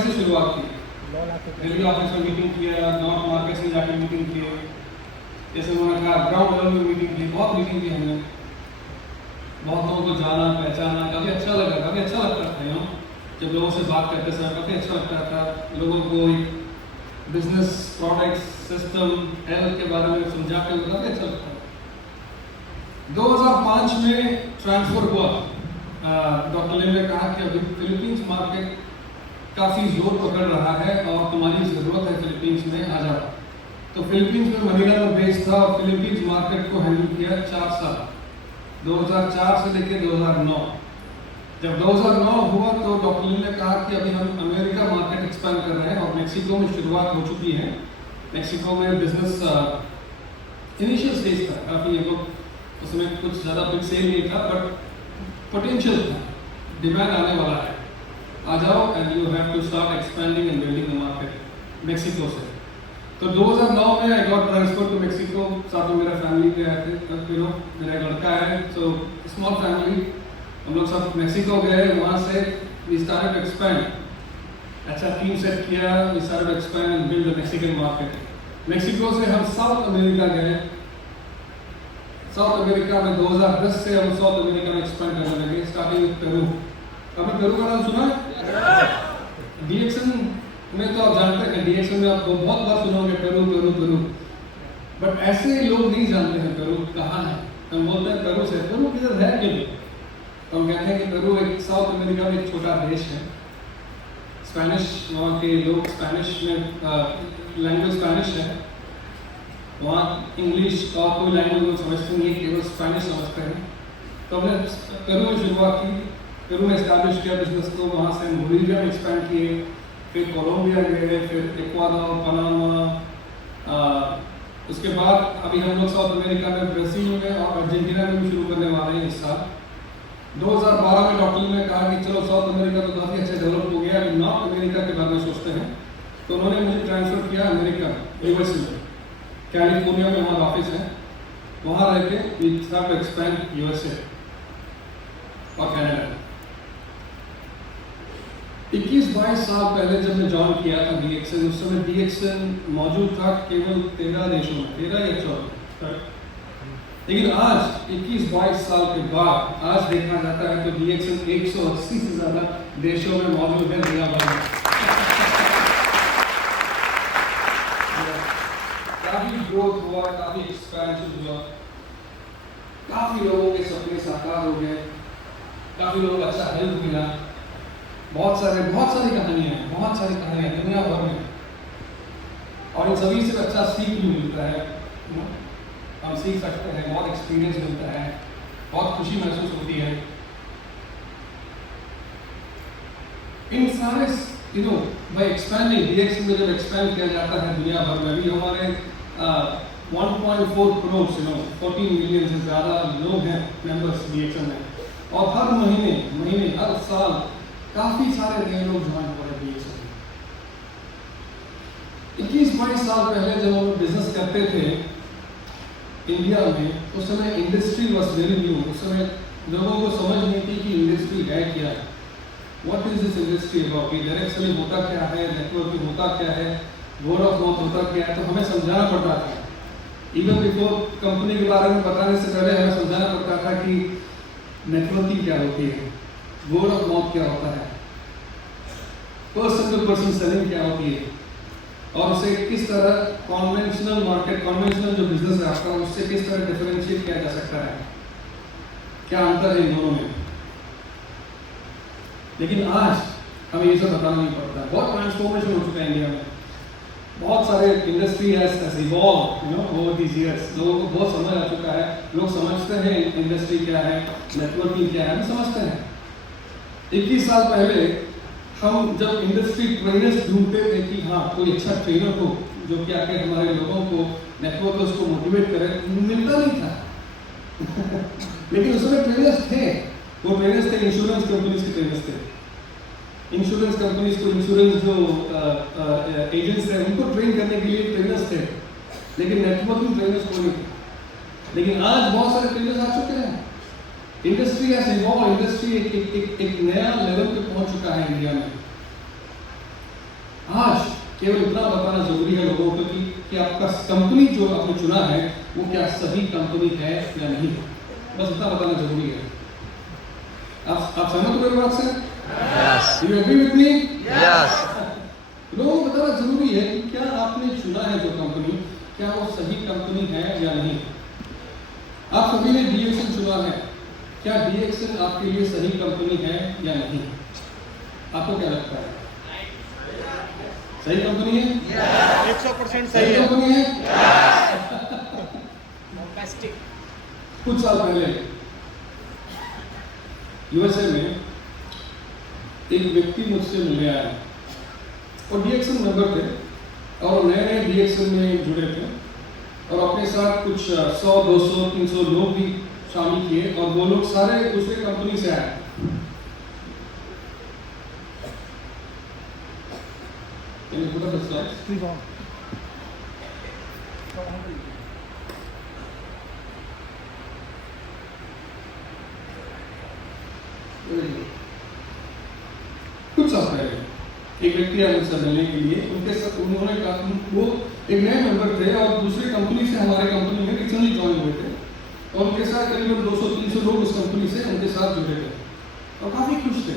कैसे शुरुआत की? दिल्ली ऑफिस में मीटिंग किया, नॉर्थ मार्केट में जाकर मीटिंग किए, जैसे उन्होंने कहा ग्राउंड लेवल में मीटिंग की, बहुत मीटिंग की हमने, बहुत लोगों को जाना पहचाना, काफ़ी अच्छा लगा, काफ़ी अच्छा लगता था यू जब लोगों से बात करते समय काफ़ी अच्छा लगता था लोगों को एक बिजनेस प्रोडक्ट्स सिस्टम हेल्थ के बारे में समझाते हुए काफ़ी अच्छा लगता था। 2005 में ट्रांसफर हुआ, डॉक्टर लिम ने कहा कि अभी फिलीपींस मार्केट काफ़ी जोर पकड़ रहा है और तुम्हारी ज़रूरत है फिलीपींस में, आ जाओ। तो फिलीपींस में मनीला में बेस था और फिलीपींस मार्केट को हैंडल किया 4 साल, 2004 से लेकर 2009। जब 2009 हुआ तो डॉक्टर लिम ने कहा कि अभी हम अमेरिका मार्केट एक्सपेंड कर रहे हैं और मेक्सिको में शुरुआत हो चुकी है। मेक्सिको में बिजनेस इनिशियल स्टेज था, काफ़ी ये लोग उसमें कुछ ज़्यादा बिग सेल नहीं था बट पोटेंशियल था, डिमांड आने वाला है, आ जाओ and you have to start expanding and building the market Mexico से। तो 2009 में I got transfer to Mexico, साथ में मेरा फैमिली गए थे, मेरा एक लड़का है, सो स्मॉल फैमिली, हम लोग सब मेक्सिको गए, वहाँ से वी स्टार्टेड टू एक्सपेंड, अच्छा टीम सेट किया, we started to expand and build the Mexican market. Mexico से हम साउथ अमेरिका गए, साउथ अमेरिका में 2010 से हम साउथ अमेरिका में एक्सपेंड करने लगे, स्टार्टिंग विद पेरू। कभी पेरू का नाम सुना है? डीएक्सन में तो आप जानते हैं, डीएक्सन में आप बहुत बार सुनोगे पेरू पेरू पेरू, बट ऐसे लोग नहीं जानते हैं पेरू कहाँ है। हम बोलते हैं पेरू से, पेरू किधर है क्यों? तो हम कहते हैं कि पेरू एक साउथ अमेरिका में एक छोटा देश है, स्पेनिश, वहाँ के लोग स्पेनिश में लैंग्वेज स्पेनिश है, वहाँ इंग्लिश और कोई लैंग्वेज लोग समझते नहीं, केवल स्पेनिश समझते हैं। तो हमने पेरू में शुरुआत की, पेरू में इस्टेब्लिश किया बिजनेस को, वहाँ से हम बोलीविया में एक्सपेंड किए, फिर कोलंबिया गए, फिर इक्वाडोर, पनामा, उसके बाद अभी हम लोग साउथ अमेरिका में ब्राज़ील में और अर्जेंटीना में भी शुरू करने वाले हैं इस साल। 2012 में डॉक्टर ने कहा कि चलो साउथ अमेरिका तो काफ़ी अच्छा डेवलप हो गया, अभी नॉर्थ अमेरिका के बारे में सोचते हैं। तो उन्होंने मुझे ट्रांसफ़र किया अमेरिका, यूएस में, कैलिफोर्निया में हमारा ऑफिस है, वहाँ रह के we start to expand USA और कनाडा। 21-22 साल पहले जब मैं ज्वाइन किया था डीएक्सन, उस समय डीएक्सन मौजूद था केवल 13 देशों में, 13 या 14, लेकिन आज 21-22 साल के बाद आज देखा जाता है तो डीएक्सन 180 से ज़्यादा देशों में मौजूद है दुनिया भर में। काफ़ी ग्रोथ हुआ, काफ़ी एक्सपेंशन हुआ, काफ़ी लोगों के सपने साकार हो गए, काफ़ी लोगों को अच्छा हेल्प मिला, बहुत सारी कहानियाँ हैं, बहुत सारी कहानियाँ दुनिया भर में, और इन सभी से अच्छा सीख भी मिलता है, हम सीख सकते हैं, बहुत एक्सपीरियंस मिलता है, बहुत खुशी महसूस होती है। इन सारे बाय एक्सपेंडिंग, डीएक्सन में जब एक्सपेंड किया जाता है दुनिया भर में, अभी हमारे 1.4 करोड़ 14 मिलियन से ज़्यादा लोग हैं मेंबर्स डीएक्सन में, और हर महीने हर साल काफ़ी सारे नए लोग ज्वाइन हो रहे हैं डीएक्सन में। 21-22 साल पहले जब हम बिजनेस करते थे इंडिया में, उस समय इंडस्ट्री वॉज वेरी न्यू, उस समय लोगों को समझ नहीं थी कि इंडस्ट्री है क्या है, what is this industry about, direct selling होता क्या है, नेटवर्किंग होता क्या है, वर्ड ऑफ माउथ होता क्या है। तो हमें समझाना पड़ता था, इवन बिफोर कंपनी के बारे में बताने से पहले हमें समझाना पड़ता था कि नेटवर्किंग क्या होती है, वर्ड ऑफ माउथ क्या होता है, पर्सन टू पर्सन सेलिंग क्या होती है, और उसे किस तरह कन्वेंशनल मार्केट, कन्वेंशनल जो बिजनेस है आपका, उससे किस तरह डिफरेंशिएट किया जा सकता है, क्या अंतर है इन दोनों में। लेकिन आज हमें ये सब बताना नहीं पड़ता, बहुत ट्रांसफॉर्मेशन हो चुका है इंडिया में, बहुत सारे industry has evolve over these years, लोगों को बहुत समझ आ चुका है, लोग समझते हैं इंडस्ट्री क्या है, नेटवर्किंग क्या है, हम समझते हैं। 21 साल पहले हम जब इंडस्ट्री ट्रेनर्स ढूंढते थे कि हाँ कोई अच्छा ट्रेनर हो जो कि आके हमारे लोगों को, नेटवर्कर्स को मोटिवेट करे, मिलता नहीं था लेकिन उस समय ट्रेनर्स थे, वो ट्रेनर्स थे इंश्योरेंस कंपनीज के ट्रेनर्स थे, इंश्योरेंस कंपनीज को इंश्योरेंस जो एजेंट्स थे उनको ट्रेन करने के लिए ट्रेनर्स थे, लेकिन नेटवर्किंग ट्रेनर्स को नहीं थे। लेकिन आज बहुत सारे ट्रेनर्स आ चुके हैं, इंडस्ट्री हैज इवॉल्व, इंडस्ट्री एक नया लेवल पे पहुंच चुका है इंडिया में। आज केवल इतना बताना जरूरी है लोगों को कि आपका कंपनी जो आपने चुना है वो क्या सही कंपनी है या नहीं, बस इतना बताना जरूरी है। आप सहमत हो मेरी बात से? Yes. You agree with me? Yes. लोगों को बताना जरूरी है कि क्या आपने चुना है जो कंपनी, क्या वो सही कंपनी है या नहीं। आप सभी ने DXN चुना है, क्या DXN आपके लिए सही कंपनी है या नहीं? आपको क्या लगता है? सही कंपनी है? 100% सही है। कंपनी है? फैंटास्टिक। कुछ साल पहले USA में एक व्यक्ति मुझसे मिलने आया और DXN मेंबर थे और नए नए DXN में जुड़े थे और अपने साथ कुछ 100, 200, 300 लोग भी शामिल किए और वो लोग सारे दूसरे कंपनी से आए। Can you put up the slides? कुछ साल पहले एक व्यक्ति आया मुझसे मिलने के लिए, उनके साथ उन्होंने कहा, वो एक नए मेंबर थे और दूसरी कंपनी से हमारे कंपनी में रिसेंटली ज्वाइन हुए थे और उनके साथ करीबन 200-300 लोग उस कंपनी से उनके साथ जुड़े थे और काफ़ी खुश थे।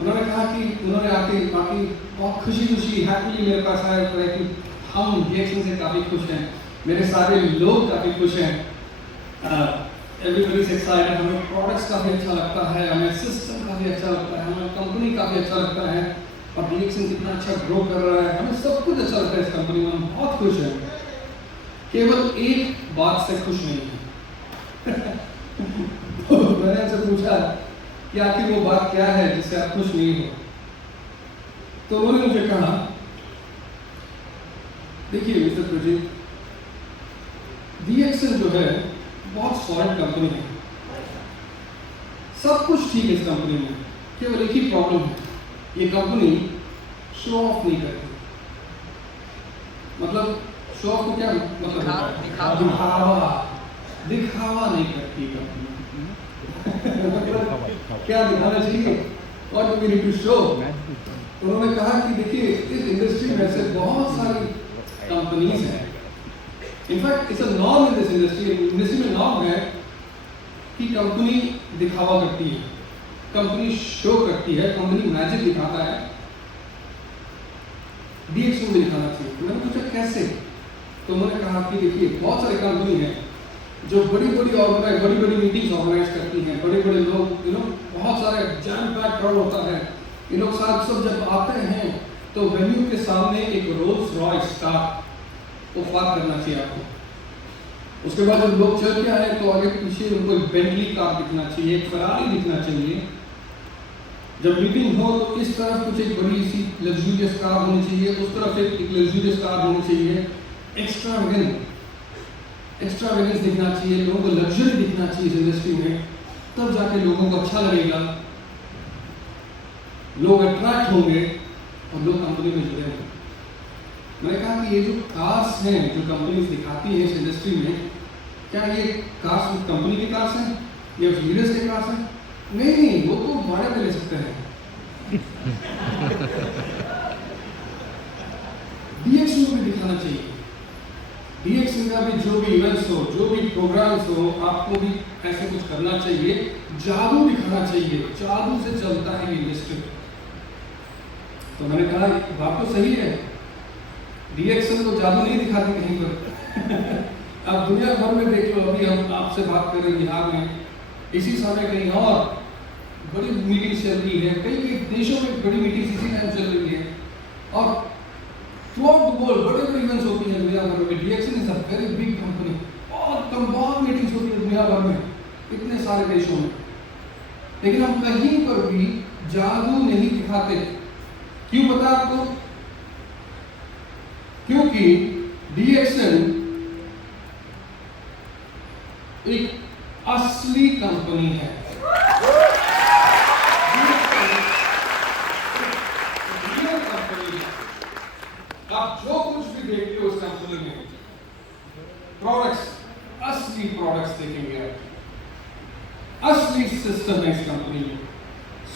उन्होंने कहा कि उन्होंने आके बहुत खुशी हैप्पीली मेरे पास आया कि हम DXN से काफ़ी खुश हैं, मेरे सारे लोग काफ़ी खुश हैं, एवरीबॉडी इज एक्साइटेड, हमें प्रोडक्ट्स काफ़ी अच्छा लगता है, हमें सिस्टम काफ़ी अच्छा लगता है, हमें कंपनी काफ़ी अच्छा लगता है और DXN कितना अच्छा ग्रो कर रहा है, हमें सब कुछ अच्छा लगता है इस कंपनी में, हम बहुत खुश हैं। केवल एक बात से खुश नहीं है। तो मैंने उनसे पूछा कि आखिर वो बात क्या है जिससे आप खुश नहीं हो। तो उन्होंने मुझे कहा, देखिए मिस्टर प्रजीत, DXN जो है बहुत सॉलिड कंपनी है, सब कुछ ठीक है इस कंपनी में, केवल एक ही प्रॉब्लम है, ये कंपनी शो ऑफ नहीं करती। मतलब शो ऑफ को क्या मतलब दिखावा नहीं करती कंपनी। क्या दिखाना चाहिए, what do we need to show. उन्होंने कहा कि देखिए इस इंडस्ट्री में से बहुत सारी कंपनीज हैं, in fact it's a norm in this industry में नॉर्म है कि कंपनी दिखावा करती है, कंपनी शो करती है, कंपनी मैजिक दिखाता है, DXN में दिखाना चाहिए। तो मैंने पूछा कैसे, तो उन्होंने कहा कि देखिए बहुत सारी कंपनी हैं जो बड़ी बड़ी मीटिंग्स ऑर्गेनाइज करती हैं, बड़े लोग बहुत सारे जैम पैक क्राउड होता है, ये लोग साथ सब जब आते हैं तो वेन्यू के सामने एक रोल्स रॉयस कार को पार्क करना चाहिए आपको। उसके बाद जब लोग चल के आए तो आगे पीछे उनको एक बेंटली कार दिखना चाहिए, एक फरारी दिखना चाहिए। जब मीटिंग हो तो इस तरफ कुछ एक बड़ी सी लग्जूरियस कार होनी चाहिए, उस तरफ एक लग्जूरियस कार होनी चाहिए, एक्स्ट्रावेगेंस दिखना चाहिए, लोगों को लग्जरी दिखना चाहिए इस इंडस्ट्री में, तब जाके लोगों को अच्छा लगेगा, लोग अट्रैक्ट होंगे और लोग कंपनी में जुड़े होंगे। मैंने कहा कि ये जो कार्स हैं जो कंपनीज दिखाती हैं इस इंडस्ट्री में, क्या ये कार्स कंपनी के कार्स हैं या लीडर्स के कार्स हैं? नहीं, वो तो भाड़े पे ले सकते हैं। DXN को भी दिखाना चाहिए, DXN का भी जो भी इवेंट्स हो, जो भी प्रोग्राम्स हो, आपको भी ऐसे कुछ करना चाहिए, जादू दिखाना चाहिए, जादू से चलता है ये इंडस्ट्री। तो मैंने कहा बात तो सही है, DXN को जादू नहीं दिखाते कहीं पर। अब दुनिया भर में देख लो, अभी हम आपसे बात कर रहे हैं बिहार में, इसी समय कहीं और बड़ी मीटिंग चल रही है, कई देशों में बड़ी मीटिंग इसी टाइम चल रही है और थ्रू आउट द वर्ल्ड बड़े इवेंट्स होती हैं दुनिया भर में। DXN is a very big company, बहुत मीटिंग्स होती है दुनिया भर में, इतने सारे देशों में, लेकिन हम कहीं पर भी जादू नहीं दिखाते। क्यों पता आपको? क्योंकि DXN एक असली कंपनी है। आप जो कुछ भी देखते हो उस कंपनी में, प्रोडक्ट्स, असली प्रोडक्ट्स देखेंगे आप, असली सिस्टम है इस कंपनी में,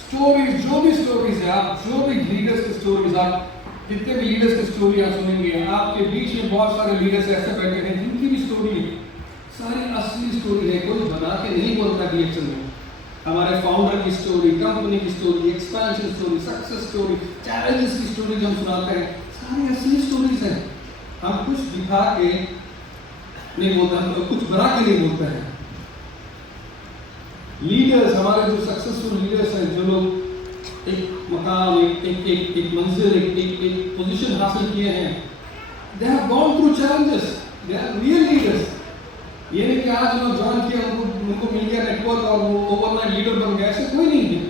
स्टोरीज, जो भी स्टोरीज है, आप जो भी लीडर्स की स्टोरीज, आप जितने भी लीडर्स की स्टोरी आप सुनेंगे, आपके बीच में बहुत सारे लीडर्स ऐसे बैठे हैं जिनकी भी स्टोरी सारी असली स्टोरी है, कोई बना के नहीं बोलता DXN में। हमारे फाउंडर की स्टोरी, कंपनी की story, expansion story, success story, challenges की स्टोरी जो हम सुनाते हैं, सारी असली स्टोरीज हैं। हम कुछ दिखा के नहीं बोलते, हम कुछ बना के नहीं बोलते हैं। लीडर्स, हमारे जो सक्सेसफुल लीडर्स हैं, जो लोग एक मकाम, एक मंजिल, एक पोजीशन हासिल किए हैं, they have gone through challenges, they are real leaders. ये नहीं कि आज उन्होंने ज्वाइन किया, उनको मिल गया नेटवर्क और वो ओवरनाइट लीडर बन गया, ऐसे कोई नहीं है।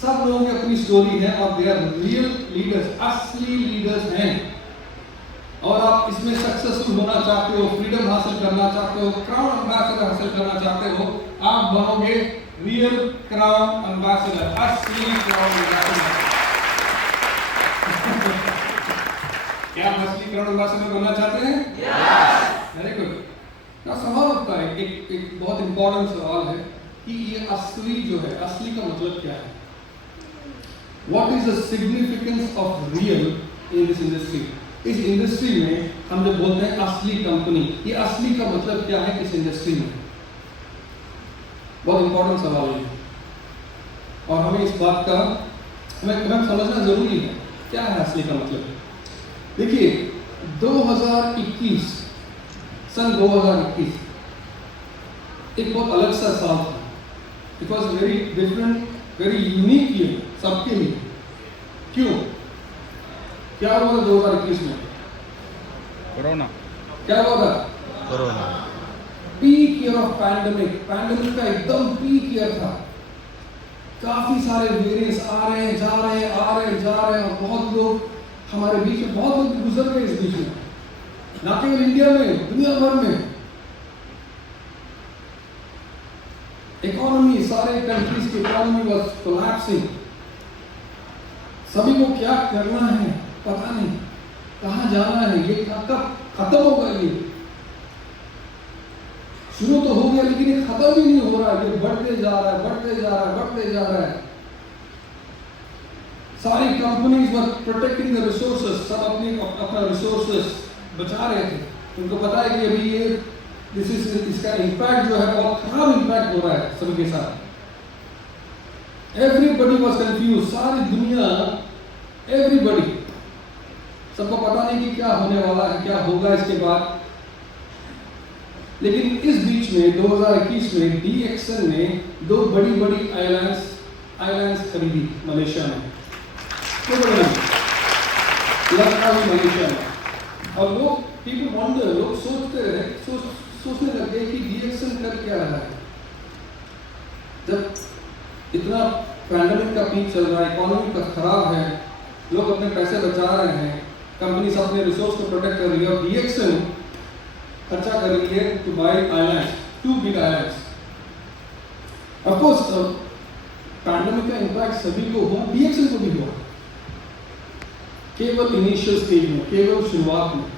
सब लोगों की अपनी स्टोरी है और दे आर रियल लीडर्स, असली लीडर्स हैं। और आप इसमें सक्सेसफुल होना चाहते हो, फ्रीडम हासिल करना चाहते हो, क्राउन एम्बेसडर हासिल करना चाहते हो, आप बनोगे रियल क्राउन एम्बेसडर, असली क्राउन एम्बेसडर। क्या आप असली क्राउन एम्बेसडर बनना चाहते हैं? यस। Very good. ना सवाल होता है, एक बहुत इंपॉर्टेंट सवाल है कि ये असली जो है, असली का मतलब क्या है? What is the significance of real in this industry? इस इंडस्ट्री में हम जब बोलते हैं असली कंपनी, ये असली का मतलब क्या है इस इंडस्ट्री में? बहुत इंपॉर्टेंट सवाल है और हमें इस बात का हमें समझना जरूरी है, क्या है असली का मतलब। देखिए 2021, सन 2021 एक बहुत अलग सा साल था। It was very different, very unique year सबके लिए। क्यों? क्या हुआ था 2021 में? कोरोना। क्या हुआ था? Corona. Peak year of pandemic, pandemic का एकदम पीक ईयर था। काफी सारे वेरिएंट्स आ रहे हैं, जा रहे हैं, आ रहे हैं, जा रहे हैं और बहुत लोग हमारे बीच में, बहुत लोग गुजर गए इस बीच में, ना केवल इंडिया में, दुनिया भर में। इकोनॉमी, सारे कंट्रीज की इकोनॉमी वाज कोलैप्सिंग। सभी को क्या करना है पता नहीं, कहाँ जाना है, ये कब खत्म होगा। ये शुरू तो हो गया लेकिन ये खत्म ही नहीं हो रहा है, ये बढ़ते जा रहा है, बढ़ते जा रहा है, बढ़ते जा रहा है। सारी companies were protecting the resources, सब अपना रिसोर्सेस बचा रहे थे। उनको पता है कि अभी ये इसका इम्पैक्ट जो है बहुत खराब इम्पैक्ट हो रहा है सबके साथ। एवरीबडी वाज कंफ्यूज, सारी दुनिया, एवरीबडी, सबको पता नहीं कि क्या होने वाला है, क्या होगा इसके बाद। लेकिन इस बीच में 2021 में DXN ने दो बड़ी बड़ी आइलैंड्स खरीदी मलेशिया में, मलेशिया में। और लोग पीपल वंडर, लोग सोचते रहे, सोचने लगे कि DXN कर क्या रहा है। जब इतना पैंडेमिक का पीक चल रहा है, इकोनॉमी का खराब है, लोग अपने पैसे बचा रहे हैं, कंपनीज अपने रिसोर्स को प्रोटेक्ट कर रही है और DXN खर्चा कर रही है to buy islands, 2 big islands. Of course pandemic का इम्पैक्ट सभी को हुआ, DXN को भी हुआ, केवल इनिशियल स्टेज में, केवल शुरुआत में।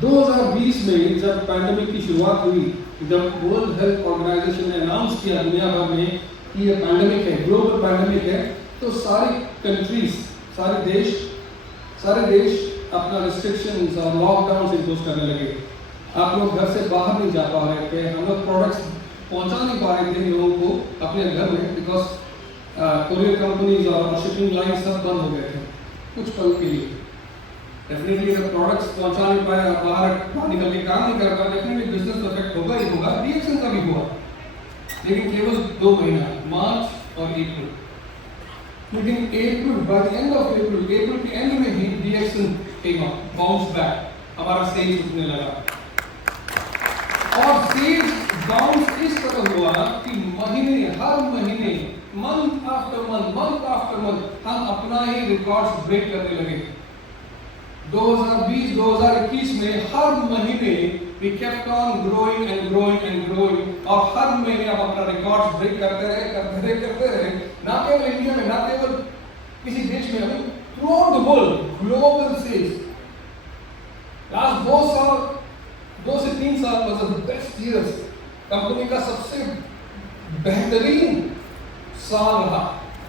2020 में जब पैंडेमिक की शुरुआत हुई, जब वर्ल्ड हेल्थ ऑर्गेनाइजेशन ने अनाउंस किया दुनिया भर में कि ये पैंडेमिक है, ग्लोबल पैंडेमिक है, तो सारी कंट्रीज, सारे देश अपना रिस्ट्रिक्शंस और लॉकडाउन इम्पोज करने लगे। आप लोग घर से बाहर नहीं जा पा रहे थे, हम लोग प्रोडक्ट्स पहुंचा नहीं पा रहे थे लोगों को अपने घर में, बिकॉज कोरियर कंपनीज और शिपिंग लाइन सब बंद हो गए थे कुछ पल के लिए। डेफिनेटली अगर प्रोडक्ट्स पहुंचा नहीं पाए, बाहर निकल के काम नहीं कर पाए, डेफिनेटली बिजनेस इफेक्ट होगा ही होगा। DXN का भी हुआ, लेकिन केवल 2 महीना, मार्च और अप्रैल। लेकिन April, by the end of April के एंड में ही DXN came up, bounce back, हमारा सेल्स उठने लगा। और सेल्स बाउंस इस तरह हुआ कि हर महीने, मंथ आफ्टर मंथ हम अपना ही रिकॉर्ड्स ब्रेक करने लगे। 2020-2021 में हर महीने we kept on growing and growing और हर महीने हम अपना रिकॉर्ड्स ब्रेक करते रहे, ना केवल इंडिया में, ना केवल किसी देश में, हमें throughout the world, global sales। Last 2 से 3 साल was the best years, company का सबसे बेहतरीन साल रहा।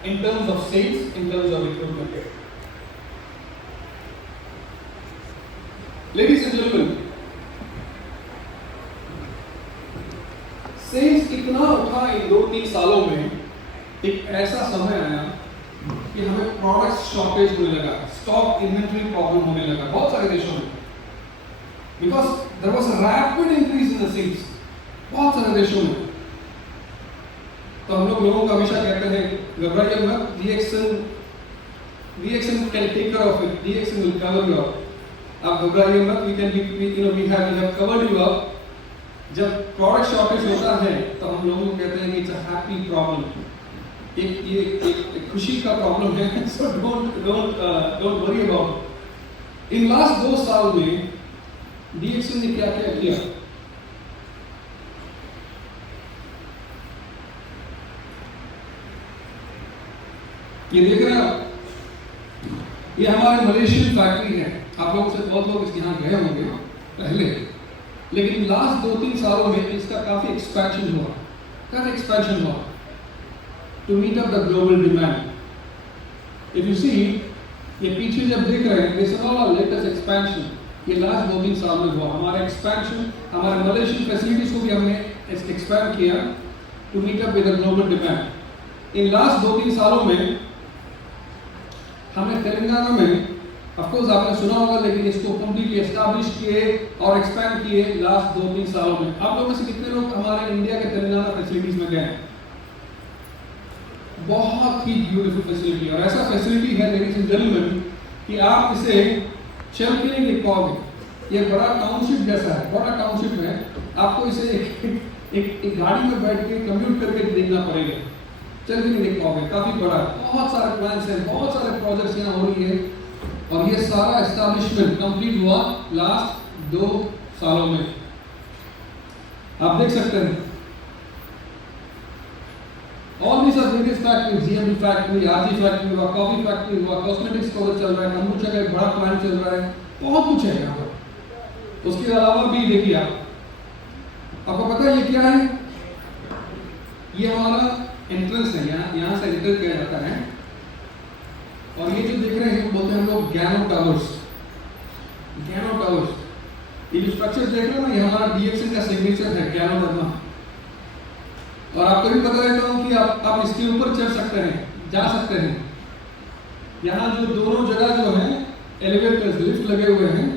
in terms of sales, in terms of recruitment. Ladies and gentlemen, sales इतना उठा इन 2-3 सालों में, एक ऐसा समय आया कि हमें प्रोडक्ट शॉर्टेज होने लगा, स्टॉक इन्वेंटरी प्रॉब्लम होने लगा बहुत सारे देशों में, because there was a rapid increase in the sales बहुत सारे देशों में। तो हम लोगों को हमेशा कहते हैं घबराइए मत, DXN can take care of it, DXN will cover you up. आप घबराइए मत, we have covered you up. जब प्रोडक्ट शॉर्टेज होता है तो हम लोगों को कहते हैं कि इट्स अ हैप्पी प्रॉब्लम, एक खुशी का प्रॉब्लम है, so don't worry about. In last 2 साल में DXN ने क्या क्या किया, ये देख रहे हैं आप, ये हमारे मलेशियन फैक्ट्री है। आप लोगों से बहुत लोग यहाँ गए होंगे पहले, लेकिन लास्ट 2-3 सालों में इसका काफी एक्सपेंशन हुआ to meet up the global demand. If you see, ये पीछे जब देख रहे हैं, this is all latest expansion, ये लास्ट 2-3 साल में हुआ। हमारा एक्सपेंशन, हमारे मलेशियन फैसिलिटीज को भी हमने एक्सपैंड किया to meet up with the global demand. In last 2-3 सालों में हमने तेलंगाना में, ऑफ कोर्स आपने सुना होगा, लेकिन इसको कंप्लीटली एस्टैब्लिश किए और एक्सपैंड किए लास्ट 2-3 सालों में। आप लोगों में से कितने लोग हमारे इंडिया के तेलंगाना फैसिलिटीज में गए? बहुत ही ब्यूटीफुल फैसिलिटी, और ऐसा फैसिलिटी है लेडीज एंड जेंटलमैन कि आप इसे चल के नहीं देख पाओगे। ये बड़ा टाउनशिप जैसा है, बड़ा टाउनशिप है, आपको इसे एक गाड़ी में बैठ के कम्यूट करके देखना पड़ेगा, चल के नहीं देख पाओगे, काफी बड़ा। बहुत सारे प्लान्स हैं, बहुत सारे प्रोजेक्ट्स यहाँ हो रही है, और ये सारा एस्टैब्लिशमेंट कंप्लीट हुआ लास्ट 2 सालों में। आप देख सकते हैं all this are various factories, GMB factory, RG factory हुआ, कॉफी फैक्ट्री हुआ, कॉस्मेटिक्स का चल रहा है, कंबुचा का एक बड़ा प्लांट चल रहा है, बहुत कुछ है यहाँ पर। उसके अलावा भी देखिए आपको पता है ये क्या है? ये हमारा एंट्रेंस है, यहाँ से एंटर किया जाता है, और ये जो देख रहे हैं बोलते हैं हम लोग गैनो टावर्स। ये जो स्ट्रक्चर देख रहे हो ना, ये हमारा DXN का सिग्नेचर है, गैनो वर्मा। और आपको भी पता रहता हूँ कि आप इसके ऊपर चढ़ सकते हैं, जा सकते हैं। यहाँ जो दोनों जगह जो है एलिवेटर्स, लिफ्ट लगे हुए हैं,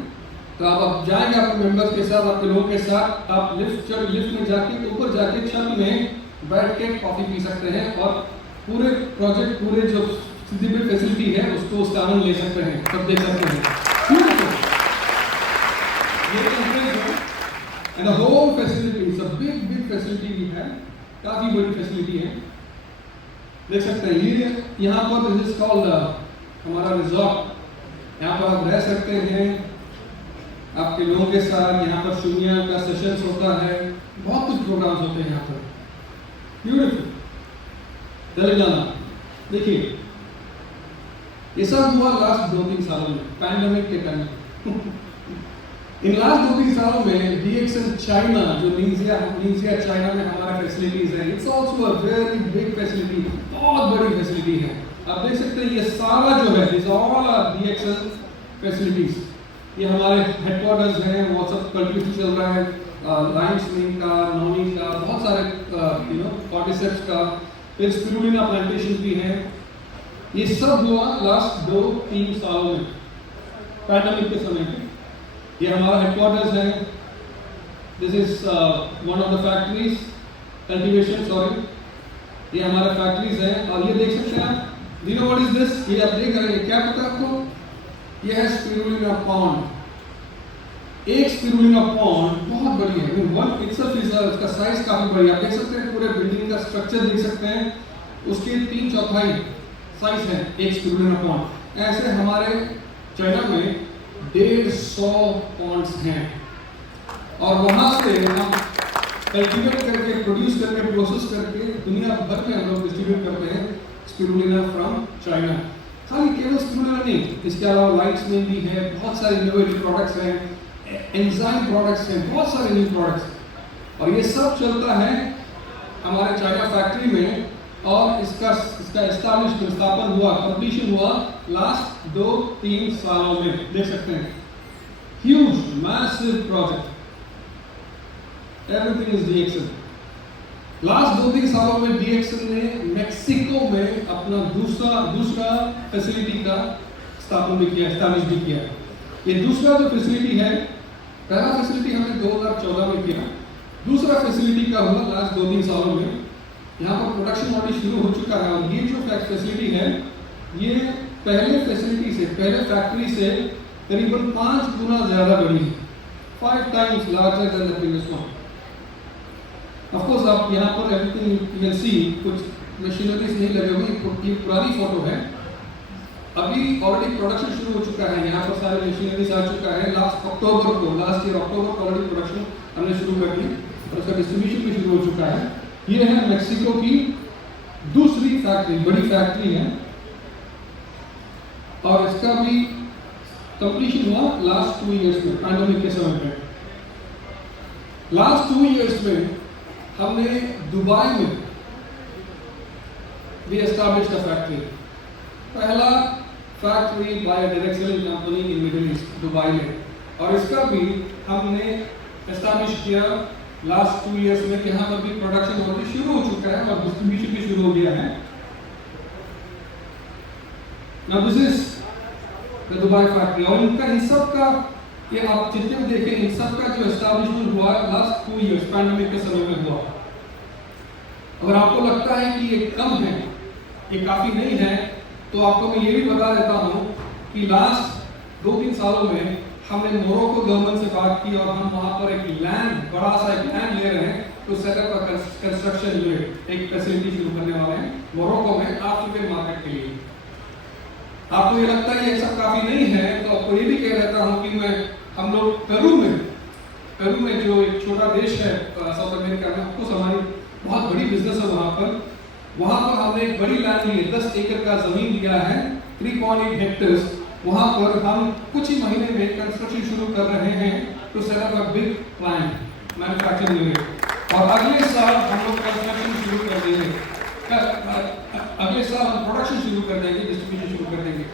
तो आप जाएंगे अपने मेंबर्स के साथ, आपके लोगों के साथ, आप लिफ्ट में जाके ऊपर जाके छत में बैठ के कॉफी पी सकते हैं, और पूरे प्रोजेक्ट, पूरे जो सिद्धिबीर फैसिलिटी है उसको उसका आनंद ले सकते हैं, सब देख सकते हैं। And the whole facility is a big facility we have, काफी बड़ी फैसिलिटी है, देख सकते हैं। ये यहाँ पर दिस इज कॉल्ड हमारा रिजॉर्ट, यहाँ पर आप रह सकते हैं आपके लोगों के साथ। यहाँ पर शून्य का सेशंस होता है, बहुत कुछ प्रोग्राम्स होते हैं यहाँ पर, ब्यूटीफुल। तेलंगाना देखिए, ये सब हुआ लास्ट 2-3 सालों में, पैंडेमिक के टाइम। इन लास्ट 2-3 सालों में DXN चाइना, जो निंजिया चाइना में हमारा फैसिलिटीज है, it's also a very big facility, बहुत बड़ी फैसिलिटी है। आप देख सकते हैं ये सारा जो है, this all are DXN facilities. ये हमारे हेडक्वार्टर्स हैं, व्हाट्सएप कल्टिवेशन चल रहा है, लाइम्स मिल का, नौनी का, बहुत सारे कॉर्टिसेप्स का, फिर स्पिरुलिना प्लांटेशन भी है। ये सब हुआ लास्ट 2-3 सालों में, पैंडेमिक के समय पे। ये हमारा हेडक्वार्टर्स है, this is one of the factories, cultivation, sorry, ये हमारा फैक्ट्रीज है। और ये देख सकते हैं आप, you know what is this, ये आप देख रहे हैं, क्या पता है आपको? ये है स्पिरुलिना पॉन्ड। एक स्पिरुलिना पॉन्ड बहुत बड़ी है, वन इटसेल्फ इज, उसका साइज काफी बड़ी, आप देख सकते हैं, पूरे बिल्डिंग का स्ट्रक्चर देख सकते हैं, उसके 3/4 साइज है एक स्पिरुलिना पॉन्ड। ऐसे हमारे चाइना में 150 पॉन्ड्स हैं, और वहां से हम कल्टीवेट करके, प्रोड्यूस करके, प्रोसेस करके दुनिया भर में हम लोग डिस्ट्रीब्यूट करते हैं स्पिरुलिना फ्रॉम चाइना। खाली केवल स्पिरुलिना नहीं, इसके अलावा लाइट्स में भी है, बहुत सारे इनोवेटिव प्रोडक्ट्स हैं, एंजाइम प्रोडक्ट्स हैं, बहुत सारे न्यू प्रोडक्ट्स, और ये सब चलता है हमारे चाइना फैक्ट्री में। और इसका एस्टैब्लिशमेंट स्थापन हुआ, कंप्लीशन हुआ लास्ट 2-3 सालों में। देख सकते हैं huge massive project, everything is DXN। Last 2-3 सालों में DXN ने मेक्सिको में अपना दूसरा फैसिलिटी का स्थापन भी किया, एस्टैब्लिश भी किया। ये दूसरा जो फैसिलिटी है, पहला फैसिलिटी हमने 2014 में किया, दूसरा फैसिलिटी का हुआ लास्ट 2-3 सालों में। यहाँ पर प्रोडक्शन ऑलरेडी शुरू हो चुका है और ये जो फैसिलिटी है ये पहले फैसिलिटी से, पहले फैक्ट्री से करीबन 5 गुना ज़्यादा बड़ी है, 5 times larger than the previous one. Of course आप यहाँ पर everything you can see, कुछ मशीनरीज नहीं लगे हुए, ये पुरानी फोटो है। अभी ऑलरेडी प्रोडक्शन शुरू हो चुका है, यहाँ पर सारे मशीनरीज आ चुका है। लास्ट ईयर अक्टूबर को ऑलरेडी प्रोडक्शन हमने शुरू कर दी और उसका डिस्ट्रीब्यूशन भी शुरू हो चुका है। ये है मेक्सिको की दूसरी फैक्ट्री, बड़ी फैक्ट्री है और इसका भी कंप्लीशन हुआ लास्ट 2 इयर्स में, पैंडेमिक के समय पे। लास्ट 2 इयर्स में हमने दुबई में भी एस्टैब्लिश द फैक्ट्री, पहला factory by direct selling company in Middle East Dubai में, और इसका भी हमने एस्टैब्लिश किया लास्ट 2 इयर्स में। यहाँ पर भी प्रोडक्शन ऑलरेडी शुरू हो चुका है और डिस्ट्रीब्यूशन भी शुरू हो गया है। Now this is the Dubai factory और इनका इन सब का, ये आप चित्र में देखें, इन सब का जो एस्टैब्लिशमेंट हुआ लास्ट 2 इयर्स पैंडेमिक के समय में हुआ। अगर आपको लगता है कि ये कम है, ये काफी नहीं है, तो आपको मैं ये भी बता देता हूँ कि लास्ट 2-3 सालों में हमने मोरक्को गवर्नमेंट से बात की और हम वहाँ पर एक लैंड, बड़ा सा एक लैंड ले रहे हैं तो सेटअप का कंस्ट्रक्शन यूनिट, एक फैसिलिटी शुरू करने वाले हैं मोरक्को में अफ्रीकन मार्केट के लिए। आपको ये लगता है ये सब काफी नहीं है, तो आपको ये भी कह देता हूँ कि हम लोग पेरू में जो एक छोटा देश है साउथ अमेरिका में, कुछ हमारी बहुत बड़ी बिजनेस है वहाँ पर हमने एक बड़ी लैंड ली, 10 एकड़ का जमीन लिया है, 3.8 हेक्टेयर्स। वहाँ पर हम कुछ ही महीने में कंस्ट्रक्शन शुरू कर रहे हैं to set up a big plant, manufacturing unit, और अगले साल हम लोग कंस्ट्रक्शन शुरू कर देंगे, अगले साल हम प्रोडक्शन शुरू कर देंगे, डिस्ट्रीब्यूशन शुरू कर देंगे,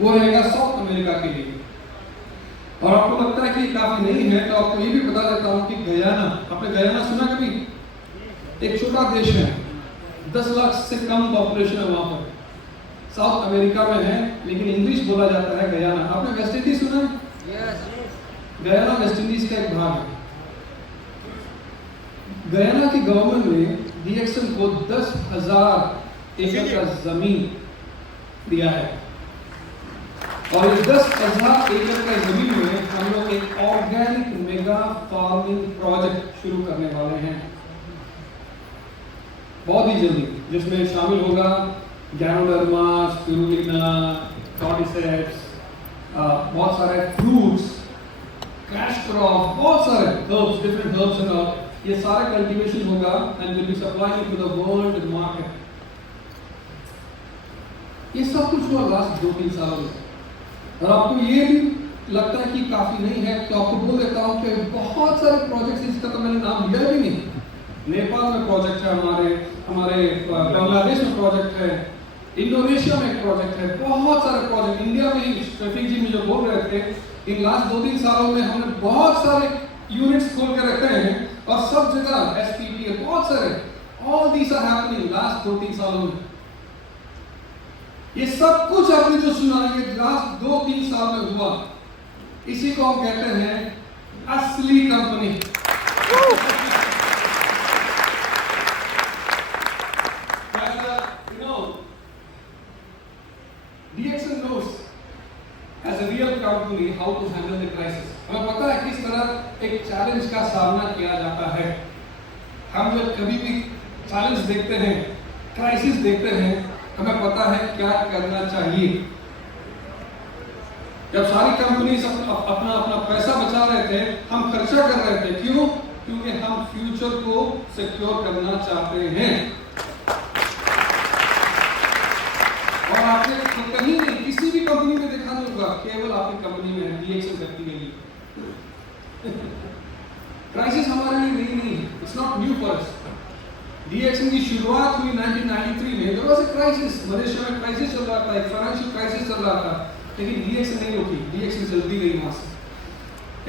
वो रहेगा साउथ अमेरिका के लिए। और आपको लगता है कि काफी नहीं है, तो आपको ये भी बता देता हूँ कि गयाना, आपने गयाना सुना कभी? एक छोटा देश है, 10 लाख से कम पॉपुलेशन है वहाँ पर, साउथ अमेरिका में है, लेकिन इंग्लिश बोला जाता है गयाना। आपने वेस्ट इंडीज सुना है? गयाना वेस्ट इंडीज का एक भाग है। गयाना की गवर्नमेंट ने DXN को 10,000 एकड़ का जमीन दिया है और इस 10,000 एकड़ का जमीन में हम लोग एक ऑर्गेनिक मेगा फार्मिंग प्रोजेक्ट शुरू करने वाले हैं बहुत ही जल्दी, जिसमें शामिल होगा गैनोडर्मा, स्पिरुलिना, कॉर्डिसेप्स, बहुत सारे फ्रूट्स, कैश क्रॉप, बहुत सारे herbs, different herbs and all, ये सारे कल्टीवेशन होगा and will be supplying to the world market. ये सब कुछ हुआ लास्ट 2-3 सालों में, और आपको ये भी लगता है कि काफी नहीं है, तो आपको बोल देता हूँ कि बहुत सारे प्रोजेक्ट्स, इसका तो मैंने नाम लिया भी नहीं। नेपाल में प्रोजेक्ट है, हमारे बांग्लादेश में प्रोजेक्ट है, इंडोनेशिया में एक प्रोजेक्ट है, बहुत सारे प्रोजेक्ट इंडिया में ही। शफीक जी में जो बोल रहे थे, इन लास्ट 2-3 सालों में हमने बहुत सारे यूनिट्स खोल के रखे हैं और सब जगह SPP है, बहुत सारे, all these are happening last 2-3 सालों में। ये सब कुछ आपने जो सुना ये लास्ट 2-3 साल में हुआ, इसी को हम कहते हैं असली company. DXN knows as a real company how to handle the crisis. हमें पता है किस तरह एक चैलेंज का सामना किया जाता है। हम जब कभी भी चैलेंज देखते हैं, क्राइसिस देखते हैं, हमें पता है क्या करना चाहिए। जब सारी कंपनीज अपना पैसा बचा रहे थे, हम खर्चा कर रहे थे, क्यों? क्योंकि हम फ्यूचर को सिक्योर करना चाहते हैं। और आपने कहीं नहीं, किसी भी कंपनी में देखा नहीं होगा, केवल आपकी कंपनी में है DXN करती गई। क्राइसिस हमारे लिए नहीं है, it's not new for us. DXN की शुरुआत हुई 1993 में। There was a crisis, Malaysia में क्राइसिस चल रहा था, एक फाइनेंशियल क्राइसिस चल रहा था, लेकिन DXN नहीं रुकी, DXN चलती गई वहां से।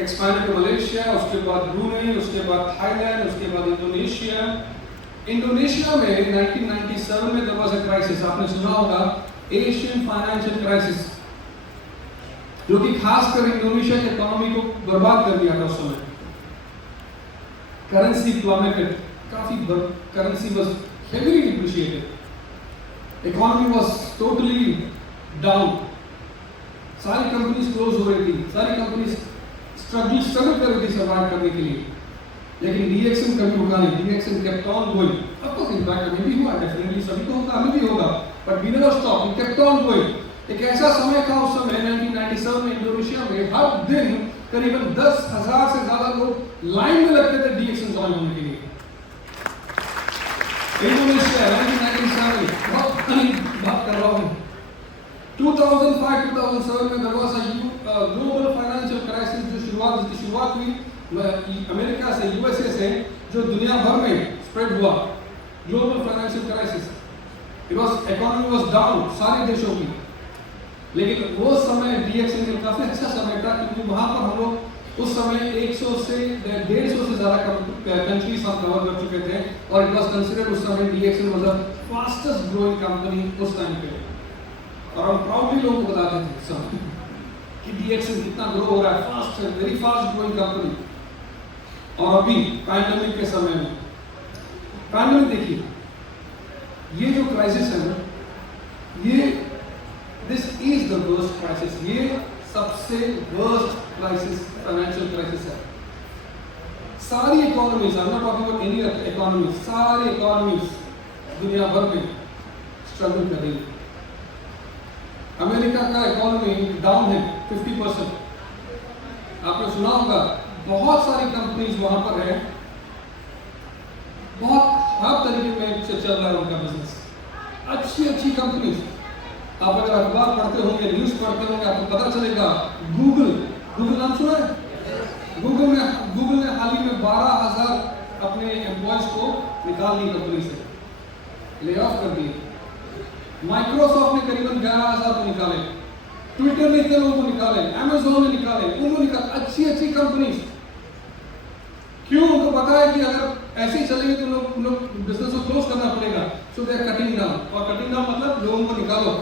एक्सपैंड टू मलेशिया, उसके बाद ब्रूनेई, उसके बाद थाईलैंड, उसके बाद इंडोनेशिया। इंडोनेशिया में 1997 में देयर वाज अ क्राइसिस, आपने सुना होगा, एशियन फाइनेंशियल क्राइसिस, जो कि खासकर इंडोनेशिया की इकोनॉमी को बर्बाद कर दिया था उस समय। करेंसी प्लमेटेड, काफी currency was heavily depreciated, economy was totally down, सारी कंपनीज क्लोज हो रही थी, सारी कंपनीज स्ट्रगल कर रही थी सर्वाइव करने के लिए, लेकिन DXN कभी रुका नहीं, DXN kept on going। Of course impact हमें भी हुआ, डेफिनेटली सभी को होगा, हमें भी होगा, but we never stop, we kept on going। एक ऐसा समय था उस समय 1997 में इंडोनेशिया में हर दिन करीबन 10,000 से ज्यादा लोग लाइन में लगते थे DXN ज्वाइन होने के लिए। इंडोनेशिया 1997 बात कर रहा हूँ। 2005-2007 में there was a global financial crisis, जिसकी शुरुआत हुई अमेरिका से, USA से, जो दुनिया भर में स्प्रेड हुआ। Global financial crisis, it was, economy was down सारे देशों की, लेकिन वो समय DXN का काफी अच्छा समय था, क्योंकि वहां पर हम लोग उस समय 100 से 150 से ज्यादा कंट्रीज हम कवर कर चुके थे, और इट वाज कंसीडर्ड उस समय DXN was the fastest growing company उस टाइम पे, और हम प्राउडली लोगों को बताते थे उस समय कि DXN कितना ग्रो हो रहा है, फास्ट है, वेरी फास्ट ग्रोइंग कंपनी। और अभी पैंडेमिक के समय में, पैंडेमिक देखिए, ये जो क्राइसिस है ना, ये this is the worst crisis, ये सबसे वर्स्ट क्राइसिस, फाइनेंशियल क्राइसिस है। सारी economies, I am not talking about any other economy, सारी इकोनॉमीज दुनिया भर में स्ट्रगल कर रही है। अमेरिका का इकोनॉमी डाउन है 50%, आपने सुना होगा, बहुत सारी कंपनीज वहां पर है, बहुत हर तरीके में से चल रहा है उनका बिजनेस, अच्छी कंपनीज। आप अगर अखबार पढ़ते होंगे, न्यूज पढ़ते होंगे, आपको पता चलेगा, गूगल नाम सुना है? गूगल ने हाल ही में 12,000 अपने एम्प्लॉयज को निकाल दी कंपनी से, ले ऑफ कर दिए। माइक्रोसॉफ्ट ने करीबन 11,000 को निकाले, ट्विटर ने इतने लोगों को निकाले, अमेज़न ने निकाले, उन्होंने निकाले, अच्छी कंपनीज। क्यों? उनको पता है कि अगर ऐसे ही चलेंगे तो लोग बिजनेस को क्लोज करना पड़ेगा, सो दे आर कटिंग डाउन। और कटिंग डाउन मतलब लोगों को निकालो।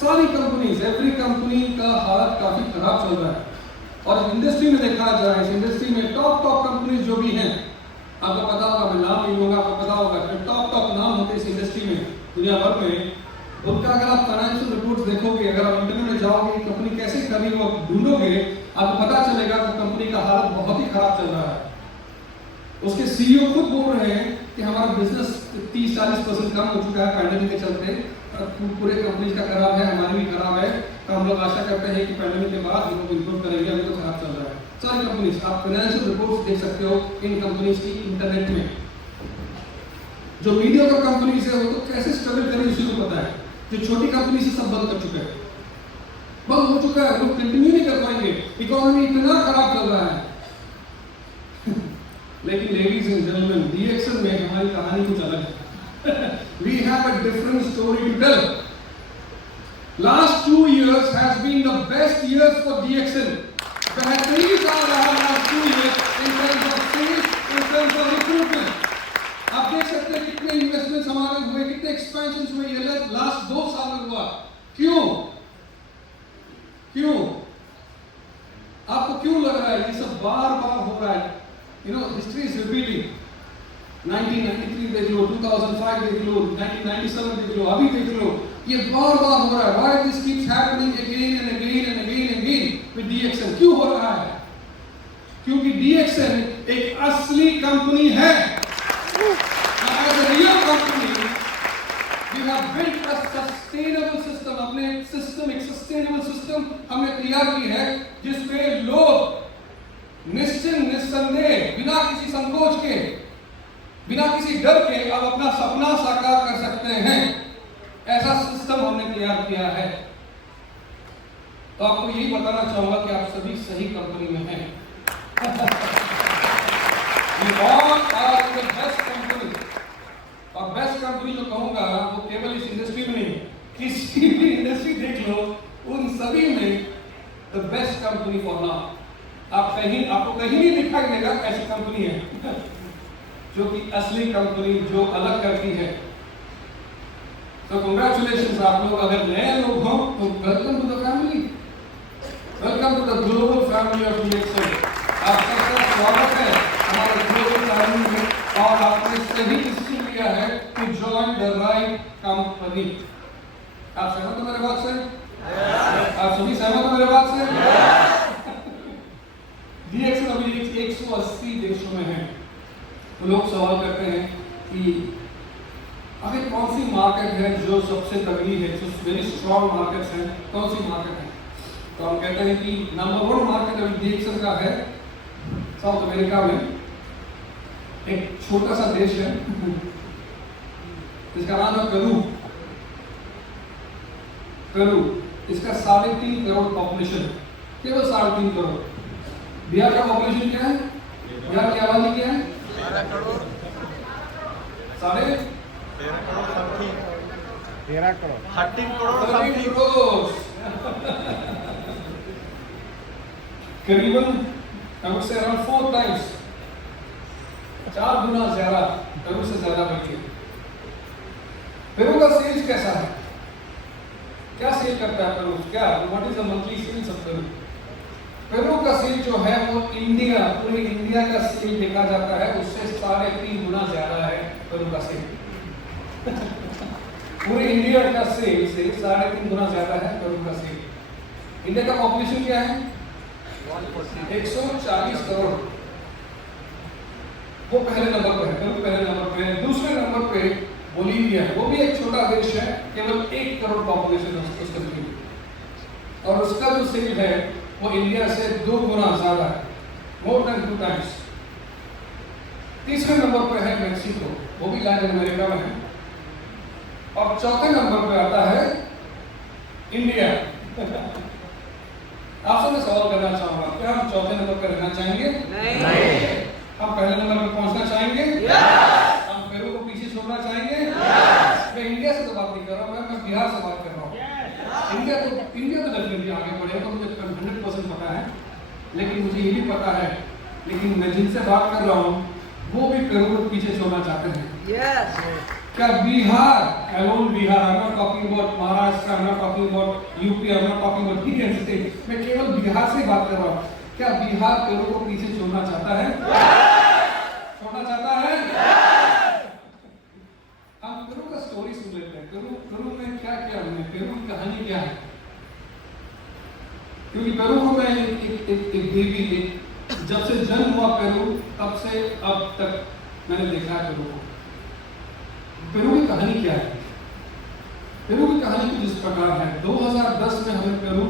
सारी कंपनीज, एवरी कंपनी का हालत काफी खराब चल रहा है, और इंडस्ट्री में देखा जाए, इस इंडस्ट्री में टॉप कंपनीज जो भी हैं, आपको पता होगा, मैं नाम नहीं लूंगा, आपको पता होगा कि टॉप नाम होते हैं इस इंडस्ट्री में दुनिया भर में, उनका अगर आप फाइनेंशियल रिपोर्ट्स देखोगे, अगर आप इंटरनेट में जाओगे, कंपनी कैसे करी वो ढूंढोगे, आपको पता चलेगा कि कंपनी का हालत बहुत ही खराब चल रहा है। उसके CEO खुद बोल रहे हैं कि हमारा बिजनेस 30-40% कम हो चुका है पैंडेमिक के चलते, पूरे कंपनी का खराब है, हमारी भी खराब है, तो हम लोग आशा करते हैं कि पैंडेमिक के बाद हम लोग इंप्रूव करेंगे, अभी तो खराब चल रहा है। सारी कंपनीज, आप फाइनेंशियल रिपोर्ट्स देख सकते हो इन कंपनीज की इंटरनेट में। जो मीडियोकर कंपनीज है वो तो कैसे स्ट्रगल करें उसी को पता है, जो छोटी कंपनी से सब बंद कर चुके हैं, बंद हो चुका है, लोग कंटिन्यू नहीं कर पाएंगे, इकोनॉमी इतना खराब चल रहा है। लेकिन लेडीज एंड जेंटलमैन, DXN में हमारी कहानी कुछ अलग है। We have a different story to tell. Last 2 years has been the best years for DXN. बेहतरीन साल रहा last 2 years in terms of sales, in terms of recruitment. आप देख सकते हैं कितने इन्वेस्टमेंट्स हमारे हुए, कितने एक्सपेंशंस हुए, ये लास्ट 2 साल में हुआ। क्यों? आपको क्यों लग रहा है ये सब बार हो रहा है? History is repeating. 1993 देख लो, 2005 देख लो, 1997 देख लो, अभी देख लो, ये बार हो रहा है। Why this keeps happening again and again with DXN? क्यों हो रहा है? क्योंकि DXN एक असली कंपनी है। As a real company, we have built a sustainable system. अपने एक sustainable system हमने तैयार की है, जिसपे लोग निस्संदेह, बिना किसी संकोच के, बिना किसी डर के अब अपना सपना साकार कर सकते हैं। ऐसा सिस्टम हमने तैयार किया है। तो आपको यही बताना चाहूंगा कि आप सभी सही कंपनी में हैं। We all are the best company. और बेस्ट कंपनी जो कहूंगा वो केवल इस इंडस्ट्री में नहीं, किसी भी इंडस्ट्री देख लो, उन सभी में the best company for now. आपको कहीं नहीं दिखाई देगा ऐसी कंपनी है जो कि असली कंपनी जो अलग करती है। तो कांग्रेचुलेशंस आप लोग, अगर नए लोग हो तो welcome to the family, welcome to the global family of DXL। आपका सबका स्वागत है हमारे ग्लोबल फैमिली में, और आपने सही डिसीजन लिया है to join the right company. आप सहमत हो मेरे बात से? आप सभी सहमत हो मेरे बात से? DXL अभी 180 देशों में है। तो लोग सवाल करते हैं कि अभी कौन सी मार्केट है जो सबसे तगड़ी है, जो वेरी स्ट्रॉन्ग मार्केट्स हैं, कौन सी मार्केट है? तो हम कहते हैं कि नंबर 1 मार्केट अभी DXL का है साउथ अमेरिका में। एक छोटा सा देश है जिसका नाम है पेरू। पेरू, इसका 3.5 करोड़ पॉपुलेशन, केवल 3.5 करोड़। बिहार का पॉपुलेशन क्या है? बिहार की आबादी क्या है? 13 करोड़, 13.5 करोड़ समथिंग, 13 करोड़, 13 करोड़ 13 करोड़ करीबन I would say around 4 times, 4 गुना ज्यादा, पेरू से ज्यादा बल्कि। पेरू का सेल्स कैसा है? क्या सेल करता है पेरू? क्या what is the monthly sales of Peru? Peru का सेल जो है वो इंडिया, पूरे इंडिया का सेल देखा जाता है उससे 3.5 गुना ज्यादा है पेरू का सेल। पूरे इंडिया का सेल से 3.5 गुना ज्यादा है पेरू का सेल। इंडिया का पॉपुलेशन क्या है? 140 करोड़। वो पहले नंबर पर है, पेरू पहले नंबर पे है। दूसरे नंबर पे बोलीविया है, वो भी एक छोटा देश है, केवल 1 करोड़ पॉपुलेशन है उस कंट्री में, और उसका जो सेल है वो इंडिया से 2 गुना ज्यादा है, मोर देन 2 टाइम्स। तीसरे नंबर पर है मेक्सिको, वो भी लैटिन अमेरिका में है, और चौथे नंबर पे आता है इंडिया। आपसे मैं सवाल करना चाहूंगा, क्या हम चौथे नंबर पर रहना चाहेंगे? नहीं। हम पहले नंबर पर पहुंचना चाहेंगे? हम पेरू को पीछे छोड़ना चाहेंगे? मैं इंडिया से तो बात नहीं कर रहा हूं, मैं बिहार से बात कर रहा हूं। इंडिया तो डेफिनेटली आगे बढ़ेगा, तो मुझे 100% पता है, लेकिन मुझे ये भी पता है, लेकिन मैं जिनसे बात कर रहा हूँ वो भी पेरू को पीछे छोड़ना चाहते हैं। क्या Bihar, alone Bihar, I'm not talking about Maharashtra, I'm not talking about UP, I'm not talking about Indian state, मैं केवल बिहार से बात कर रहा हूँ। क्या बिहार पेरू को पीछे छोड़ना चाहता है? छोड़ना चाहता है? हम पेरू का स्टोरी सुन लेते हैं। पेरू में क्या किया हमने, पेरू की कहानी क्या है? क्योंकि पेरू को मैं एक बेबी, जब से जन्म हुआ पेरू, तब से अब तक मैंने देखा है पेरू को। पेरू की कहानी क्या है? पेरू की कहानी कुछ इस प्रकार है। 2010 में हमने पेरू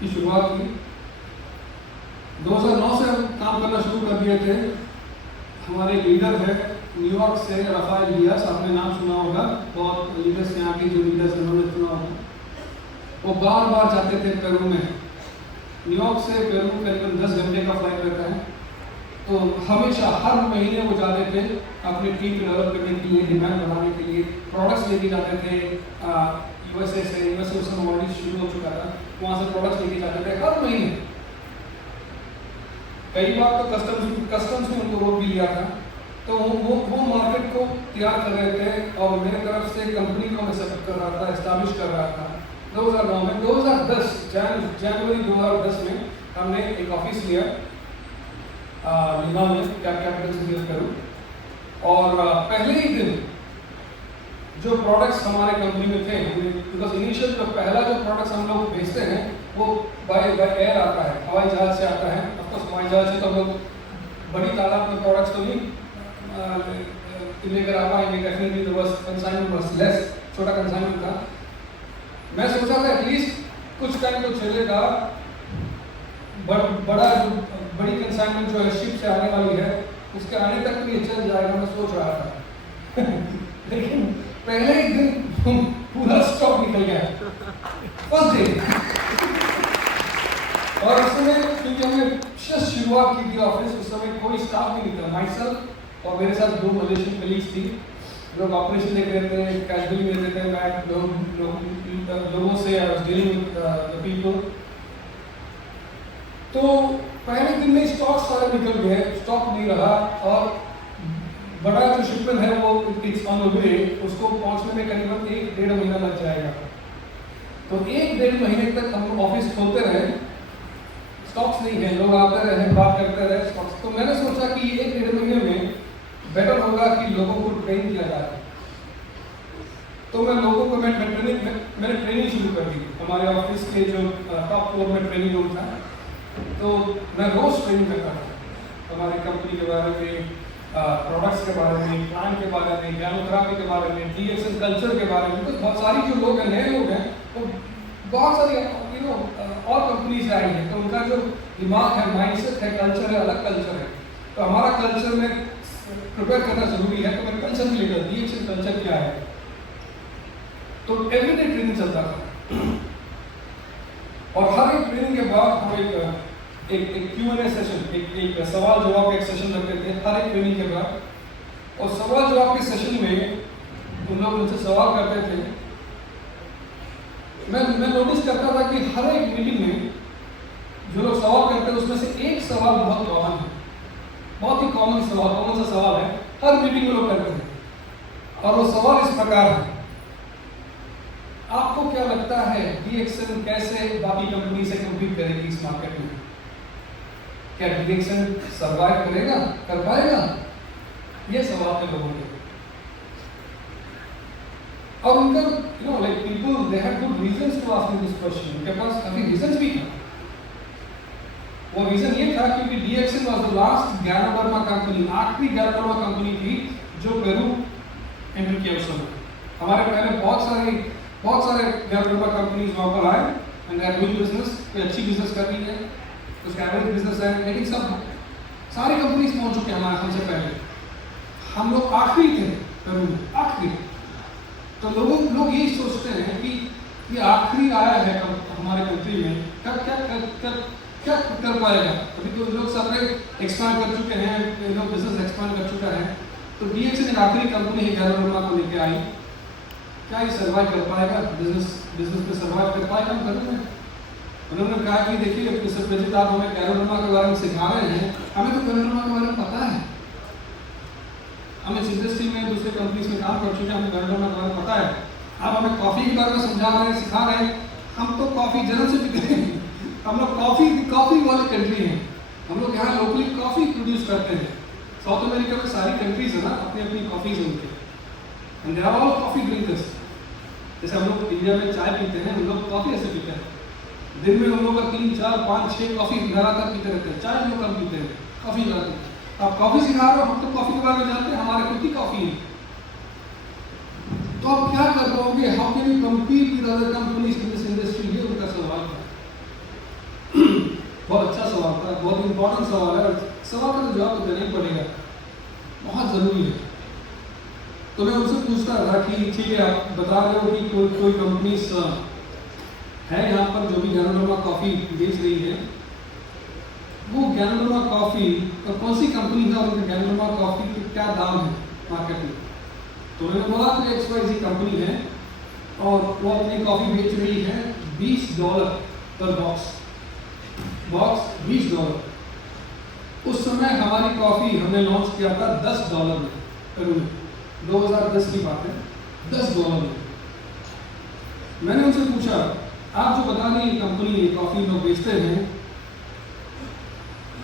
की शुरुआत की। 2009 से हम काम करना शुरू कर दिए थे। हमारे लीडर है न्यूयॉर्क से राफेल डियास, आपने नाम सुना होगा, बहुत लीडर्स यहाँ के जो लीडर्स उन्होंने सुना होगा। वो बार बार जाते थे पेरू में। न्यूयॉर्क से पेरू करीबन 10 घंटे का फ्लाइट रहता है, तो हमेशा हर महीने वो जाते थे अपनी टीम डेवलप करने के लिए, डिमांड बढ़ाने के लिए। प्रोडक्ट्स लेके जाते थे यूएसए से, यूएसए उस समय ऑलरेडी शुरू हो चुका था, वहाँ से प्रोडक्ट्स लेके जाते थे हर महीने। कई बार तो कस्टम्स ने उनको रोक भी लिया था, तो वो मार्केट को तैयार कर रहे थे, और मेरे तरफ से कंपनी को मैं सेटअप कर रहा था, एस्टैब्लिश कर रहा था। 2009 में 2010 जनवरी 2010 में हमने एक ऑफिस लिया लिमा में, कैपिटल सिटी पेरू, और पहले ही दिन जो प्रोडक्ट्स हमारे कंपनी में थे, बिकॉज इनिशियल जो पहला जो प्रोडक्ट्स हम लोग भेजते हैं वो बाय एयर आता है, हवाई जहाज से आता है। ऑफकोर्स हवाई जहाज से तो हम लोग बड़ी तादाद में प्रोडक्ट्स तो नहीं लेकर आ पाएंगे, definitely the was consignment was less, छोटा कंसाइनमेंट था। मैं सोचा था एटलीस्ट कुछ टाइम तो चलेगा, बड़ी कंसाइनमेंट जो है शिप से आने वाली है, उसके आने तक तो ये चल जाएगा, मैं सोच रहा था। लेकिन पहले ही दिन पूरा स्टॉक निकल गया फर्स्ट डे, और उसमें क्योंकि हमें जस्ट शुरुआत की थी ऑफिस, उस समय कोई स्टाफ भी नहीं था, माई सेल्फ और मेरे साथ 2 मलेशियन कलीग्स थी। लोग ऑपरेशन देख रहे थे, कैजुअली में रहते थे, मैं लोगों से I was dealing with the people. तो पहले दिन में स्टॉक सारे निकल गए, स्टॉक नहीं रहा और बड़ा जो शिपमेंट है वो इट्स ऑन द वे, उसको पहुंचने में करीबन 1-1.5 महीना लग जाएगा। तो 1-1.5 महीने तक हम ऑफिस खोलते रहे, स्टॉक्स नहीं है, लोग आते रहे, बात करते रहे स्टॉक्स। तो मैंने सोचा कि 1-1.5 महीने में बेटर होगा कि लोगों को ट्रेन किया जाए। तो मैं लोगों को मैंने ट्रेनिंग शुरू कर दी। हमारे ऑफिस के जो टॉप फ्लोर में ट्रेनिंग रूम था, तो मैं रोज ट्रेनिंग करता था हमारी कंपनी के बारे में, प्रोडक्ट्स के बारे में, प्लान के बारे में, ज्ञानोथेरेपी के बारे में, डीएक्सन कल्चर के बारे में। तो बहुत सारी जो लोग हैं, नए लोग हैं, तो बहुत सारी और कंपनीज आई हैं, तो उनका जो दिमाग है, माइंडसेट है, कल्चर है, अलग कल्चर है। तो हमारा कल्चर में प्रिपेयर करना जरूरी है। तो मैं कल्चर भी लेकर डीएक्सन कल्चर क्या है, तो एवरीडे ट्रेनिंग चलता था। और हर एक ट्रेनिंग के बाद हम एक Q&A सेशन, एक सवाल जवाब का एक सेशन रखते थे हर एक ट्रेनिंग के बाद। और सवाल जवाब के सेशन में उन लोग मुझसे सवाल करते थे। मैं नोटिस करता था कि हर एक मीटिंग में जो लोग सवाल करते हैं उसमें से एक सवाल बहुत कॉमन है, बहुत ही कॉमन सा सवाल है, हर मीटिंग में लोग करते हैं। और वो सवाल इस प्रकार है, आपको क्या लगता है डीएक्सन कैसे बाकी कंपनी से कम्पीट करेगी इस मार्केट में? क्या डीएक्सन सर्वाइव करेगा, कर पाएगा? ये सवाल थे लोगों के। और उनका like people they have good reasons to ask this question. उनके पास काफी रीजंस भी था। वो रीजन ये था क्योंकि DXN was the last ganoderma company, आखिरी गैनोडर्मा कंपनी थी जो पेरू एंटर किया उस समय। हमारे पहले बहुत सारे गैनोडर्मा कंपनीज वहाँ पर आए and they are doing business, कोई अच्छी बिजनेस कर रही है, उसका एवरेज बिजनेस है, लेकिन सब सारी कंपनीज पहुँच चुके हैं हमारे हमसे पहले। हम लोग आखिरी थे पेरू में, आखिरी। तो लोग यही सोचते हैं कि ये आखिरी आया है हमारे कंट्री में, क्या कर पाएगा? अभी तो लोग सब एक्सपांड कर चुके हैं, लोग बिजनेस एक्सपांड कर चुका है। तो डीएक्सन एक आखिरी कंपनी है गैनोडर्मा को लेके आई, क्या ये सर्वाइव कर पाएगा? बिजनेस में सर्वाइव कर पाएगा हम पेरू में? उन्होंने कहा कि देखिए मिस्टर प्रजित, आप हमें गैनोडर्मा के बारे में सिखा रहे हैं, हमें तो गैनोडर्मा के बारे में पता है, हम इस इंडस्ट्री में दूसरे कंपनीज में काम कर चुके हैं, हमें गैनोडर्मा के बारे में पता है। आप हमें कॉफ़ी के बारे में समझा रहे हैं, सिखा रहे हैं, हम तो कॉफ़ी जन्म से पीते हैं, हम लोग कॉफ़ी वाली कंट्री हैं, हम लोग यहाँ लोकली कॉफ़ी प्रोड्यूस करते हैं। साउथ अमेरिका में सारी कंट्रीज है ना, अपनी अपनी कॉफ़ीज हैं उनके, and they are all coffee drinkers. जैसे हम लोग इंडिया में चाय पीते हैं, हम लोग कॉफ़ी ऐसे पीते हैं, दिन में हम लोग 3, 4, 5, 6 कॉफ़ी लगातार पीते रहते हैं। चाय लोग कम पीते हैं, कॉफ़ी लगाते हैं। आप कॉफ़ी सिखा रहे हो, हम तो कॉफ़ी के बारे में जानते हैं, हमारे खुद की कॉफ़ी है। तो आप क्या कर पाओगे? How can you compete with other companies in this industry? ये उनका सवाल था। बहुत अच्छा सवाल था, बहुत इंपॉर्टेंट सवाल है, सवाल का तो जवाब तो देना ही पड़ेगा, बहुत ज़रूरी है। तो मैं उनसे पूछता था कि ठीक है, आप बता रहे हो कि कोई कंपनीज है यहाँ पर जो भी गैनोडर्मा कॉफ़ी बेच रही है, वो गैनोडर्मा कॉफ़ी और कौन सी कंपनी है और उनके गैनोडर्मा कॉफ़ी के क्या दाम है मार्केट में? तो मैंने बोला कि XYZ कंपनी है और वो अपनी कॉफ़ी बेच रही है $20 पर बॉक्स $20। उस समय हमारी कॉफ़ी हमने लॉन्च किया था $10 में, पेरू में, 2010 की बात है, $10 में। मैंने उनसे पूछा, आप जो बता रही कंपनी कॉफ़ी लोग बेचते हैं,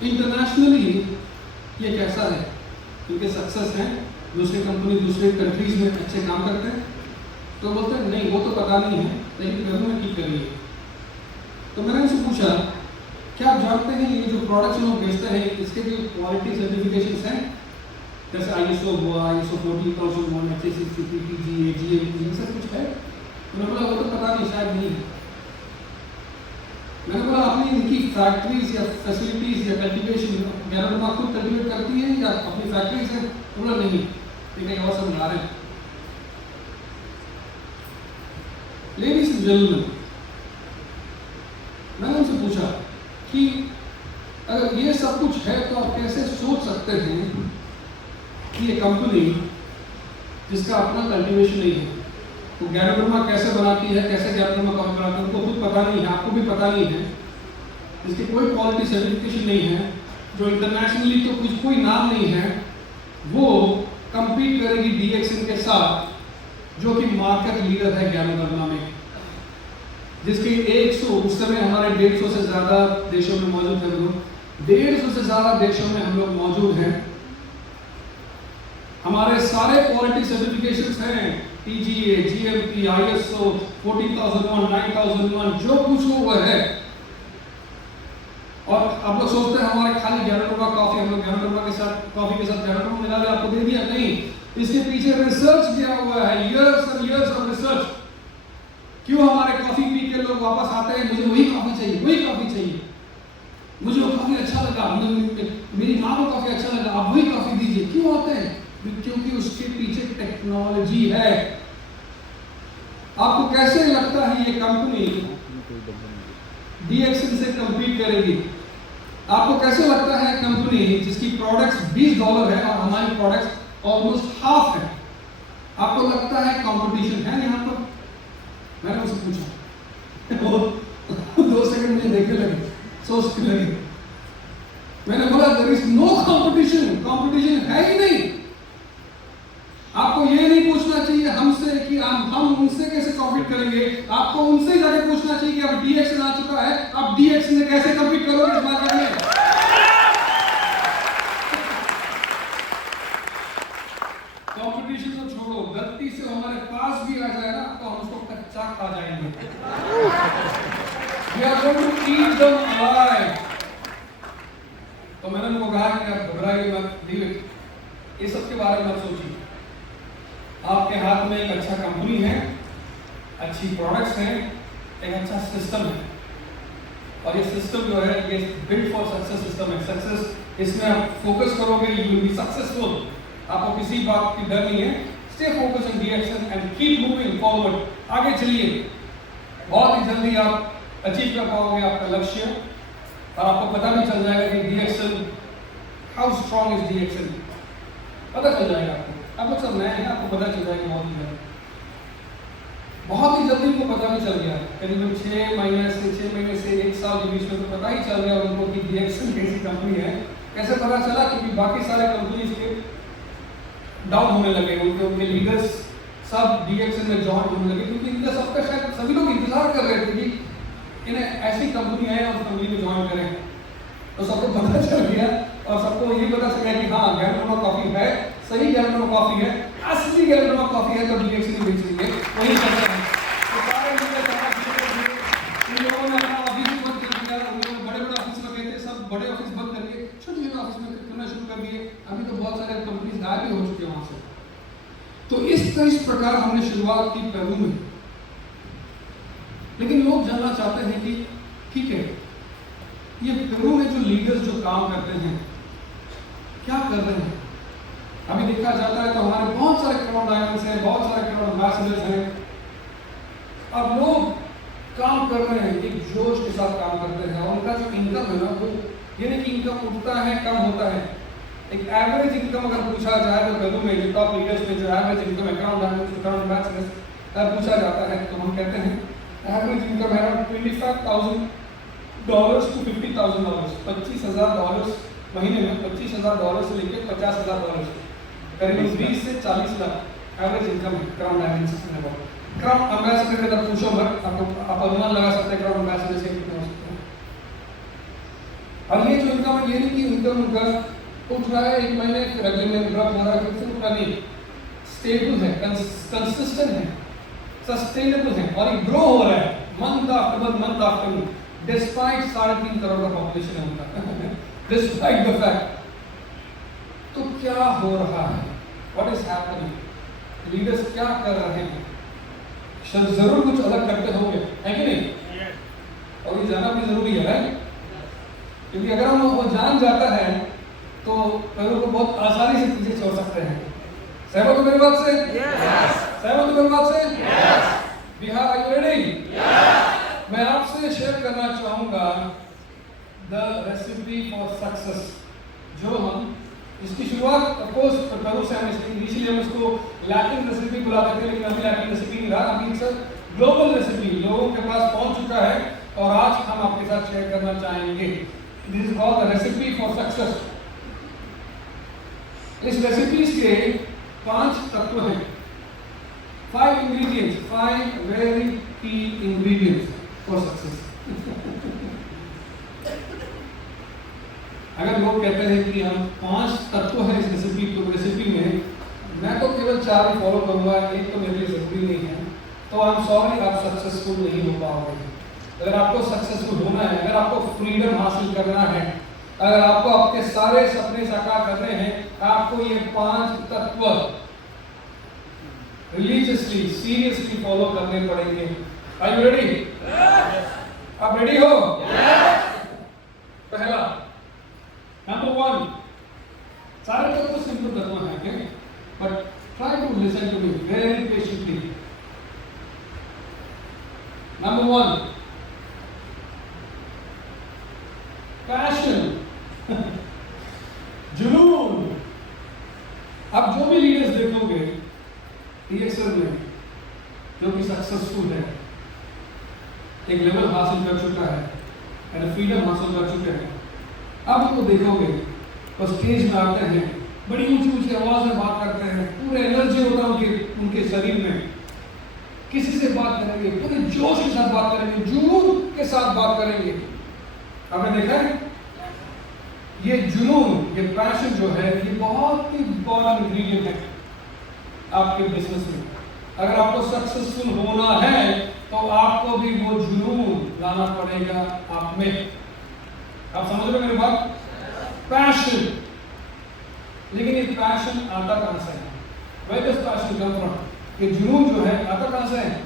इंटरनेशनली ये कैसा है? इनके सक्सेस हैं, दूसरे कंपनी दूसरे कंट्रीज में अच्छे काम करते हैं? तो बोलते हैं नहीं, वो तो पता नहीं है, लेकिन पेरू में ठीक करिए। तो मैंने उनसे पूछा, क्या आप जानते हैं ये जो प्रोडक्ट्स लोग बेचते हैं, इसके जो क्वालिटी सर्टिफिकेशंस हैं, जैसे ISO हुआ, ISO 14001, HACCP, PGA, GMP, ये सब कुछ है? उन्होंने बोला वो तो पता नहीं, शायद नहीं है। मैंने बोला आपने इनकी फैक्ट्रीज या फैसिलिटीज या कल्टीवेशन गैनोडर्मा खुद कल्टीवेट करती है या अपनी फैक्ट्रीज है? बोला नहीं, लेकिन और समझा रहे हैं। लेडीज एंड जेंटलमैन, मैंने उनसे पूछा कि अगर ये कुछ है तो आप कैसे सोच सकते हैं कि ये कंपनी जिसका अपना कल्टीवेशन नहीं है, तो ज्ञानोरमा कैसे बनाती है, कैसे ज्ञानोरमा कॉफी बनाती है, उनको खुद पता नहीं है, आपको भी पता नहीं है, इसकी कोई क्वालिटी सर्टिफिकेशन नहीं है, जो इंटरनेशनली तो कुछ कोई नाम नहीं है, वो कंपीट करेगी डीएक्सएन के साथ जो कि मार्केट लीडर है ज्ञानोरमा में, जिसके 100 उस समय हमारे 150 से ज़्यादा देशों में मौजूद है, लोग 150 से ज़्यादा देशों में हम लोग मौजूद हैं। हमारे सारे क्वालिटी सर्टिफिकेशंस हैं, TGA, GMP, ISO 14001, 9001, जो कुछ वो है। और आप लोग सोचते हैं हमारे खाली ज्ञानोरमा कॉफी, हम लोग ज्ञानोरमा के साथ कॉफी के साथ ज्ञानोरमा मिला के आपको दे दिया, नहीं, इसके पीछे रिसर्च किया हुआ है, years and years of research. क्यों हमारे कॉफी पी के लोग वापस आते हैं, मुझे वही कॉफी चाहिए, वही कॉफी चाहिए, मुझे वो कॉफी अच्छा लगा, मेरी माँ को कॉफी अच्छा लगा, आप वही कॉफी दीजिए। क्यों आते हैं? क्योंकि उसके पीछे टेक्नोलॉजी है। आपको कैसे लगता है ये कंपनी डीएक्सएन से कंपीट करेगी? आपको कैसे लगता है कंपनी जिसकी प्रोडक्ट्स $20 है और हमारी प्रोडक्ट्स ऑलमोस्ट हाफ है, आपको लगता है कंपटीशन है यहाँ पर? मैंने उससे पूछा 2 सेकंड मुझे देखने लगे, सोचने लगे। मैंने बोला there is no competition, competition है ही नहीं। आपको ये नहीं पूछना चाहिए हमसे कि हम उनसे कैसे कॉम्पीट करेंगे, आपको उनसे जाके पूछना चाहिए कि अब डीएक्सएन आ चुका है, अब डीएक्सएन से कैसे कॉम्पीट करोगे इस मार्केट में। कंपटीशन को छोड़ो, गलती से हमारे पास भी आ जाए ना तो हम उसको कच्चा खा जाएंगे। We are going to eat them alive। तो मैंने उनको कहा कि आप घबराइए मत, लीव इट, ये सब के बारे में मत सोचिए। आपके हाथ में एक अच्छा कंपनी है, अच्छी प्रोडक्ट्स हैं, एक अच्छा सिस्टम है, और ये सिस्टम जो है ये बिल्ड फॉर सक्सेस सिस्टम है। सक्सेस इसमें आप फोकस करोगे, यू विल बी सक्सेसफुल। आपको किसी बात की डर नहीं है। Stay focus on DXN and keep moving forward. आगे चलिए, बहुत ही जल्दी आप अचीव कर पाओगे आपका लक्ष्य, और आपको पता भी चल जाएगा कि DXN, how strong is DXN, पता चल जाएगा आपको। आप लोग सब नए हैं, आपको पता चल जाएगा बहुत ही जल्दी उनको पता भी चल गया। करीबन 6 महीने से 1 साल के बीच में तो पता ही चल गया उनको कि डीएक्सएन कैसी कंपनी है। कैसे पता चला? क्योंकि बाकी सारे कंपनीज के डाउन होने लगे, उनके लीडर्स सब डीएक्सएन में जॉइन होने लगे, क्योंकि इनका सबका शायद सभी लोग इंतजार कर रहे थे कि इन्हें ऐसी कंपनी आए और कंपनी में ज्वाइन करें। तो सबको पता चल गया और सबको ये पता चल गया कि हाँ, ज्ञानोरमा कॉफी है, सही ज्ञानोरमा कॉफी है, असली ज्ञानोरमा कॉफी है, तो डीएक्सएन बेच रही है, वही करते हैं। तो सारे लोगों ने अपना ऑफिस बंद कर दिया, उन्होंने बड़े-बड़े ऑफिस में कहते सब बड़े ऑफिस बंद करके छोटे-छोटे ऑफिस में करना शुरू कर दिए। अभी तो बहुत सारे कंपनीज गायब भी हो चुके हैं वहाँ से। तो इस प्रकार हमने शुरुआत की पेरू में। लेकिन लोग जानना चाहते हैं कि ठीक है, ये पेरू में जो लीडर्स जो काम करते हैं क्या कर रहे हैं? अभी देखा जाता है तो हमारे बहुत सारे क्राउन डायमंड्स हैं, बहुत सारे क्राउन एम्बेसडर्स हैं, अब लोग काम कर रहे हैं, एक जोश के साथ काम करते हैं, और उनका जो इनकम है ना, वो ये नहीं कि इनकम उठता है कम होता है। एक एवरेज इनकम अगर पूछा जाए तो पेरू में जो टॉप लीडर्स में जो एवरेज इनकम है, क्राउन डायमंड्स, क्राउन एम्बेसडर्स पूछा जाता है तो हम कहते हैं एवरेज इनकम है $25,000 to $50,000, $25,000 महीने में, $25,000 से लेकर $50,000, करीबन 20 से 40 लाख एवरेज इनकम है क्राउन डायमंड्स में। क्राउन एम्बेसडर का पूछो मत, आपको आप अनुमान लगा सकते हैं क्राउन एम्बेसडर से कितना हो सकता है। और ये जो इनकम है, ये नहीं कि इनकम उनका उठ रहा है एक महीने फिर अगले महीने ड्रॉप हो रहा है, फिर उठ रहा नहीं, स्टेबल है, कंसिस्टेंट है, सस्टेनेबल है, और ये ग्रो हो रहा है month after month after month, despite 3.5 crore का पॉपुलेशन है उनका, डिस्पाइट द फैक्ट। तो क्या हो रहा है? What is happening? लीडर्स क्या कर रहे हैं? जरूर कुछ अलग करते होंगे, है कि नहीं? और ये जाना भी जरूरी है, क्योंकि अगर हम वो जान जाता है तो पेरू को बहुत आसानी से पीछे छोड़ सकते हैं। सहमत हो मेरी बात से? सहमत हो मेरी बात से? Bihar, are you ready? मैं आपसे शेयर करना चाहूंगा द रेसिपी फॉर सक्सेस, जो हम इसकी शुरुआत ऑफ कोर्स पेरू से हम इनिशियली हम इसको लैटिन रेसिपी बुलाते थे, लेकिन अभी लैटिन रेसिपी नहीं रहा, अभी इट्स ग्लोबल रेसिपी लोगों के पास पहुंच चुका है और आज हम आपके साथ शेयर करना चाहेंगे। This is called the recipe for success. इस रेसिपीज के 5 तत्व हैं, 5 इंग्रेडिएंट्स, 5 वेरी की इंग्रेडिएंट्स फॉर सक्सेस। अगर लोग कहते हैं कि हम 5 तत्व हैं इस रेसिपी में, मैं तो केवल 4 ही फॉलो करूंगा, एक तो मेरे लिए जरूरी नहीं है, तो आई एम सॉरी, आप सक्सेसफुल नहीं हो पाओगे। अगर आपको सक्सेसफुल होना है, अगर आपको फ्रीडम हासिल करना है, अगर आपको आपके सारे सपने साकार करने हैं, आपको ये 5 तत्व रिलीजियसली सीरियसली फॉलो करने पड़ेंगे। Are you ready? आप रेडी हो? पहला, नंबर 1, सारे तत्व सिंपल तत्व हैं, but try to listen to me very patiently. Number 1, passion, जुनून। आप जो भी लीडर्स देखोगे DXL में जो कि सक्सेसफुल है, एक लेवल हासिल कर चुका है, एंड फ्रीडम हासिल कर चुके हैं, आप उनको देखोगे वो स्टेज में आते हैं, बड़ी ऊंची ऊंची आवाज में बात करते हैं, पूरे एनर्जी होता है उनके शरीर में, किसी से बात करेंगे पूरे जोश के साथ बात करेंगे, जुनून के साथ बात करेंगे। आपने देखा है ये जुनून, ये पैशन जो है, ये बहुत ही इंपॉर्टेंट इंग्रेडिएंट है आपके बिजनेस में। अगर आपको सक्सेसफुल होना है तो आपको भी वो जुनून लाना पड़ेगा आप में। आप समझ रहे हो मेरी बात? पैशन, लेकिन ये पैशन आता कहां से है? Where does passion come from? ये जुनून जो है आता कहां से है?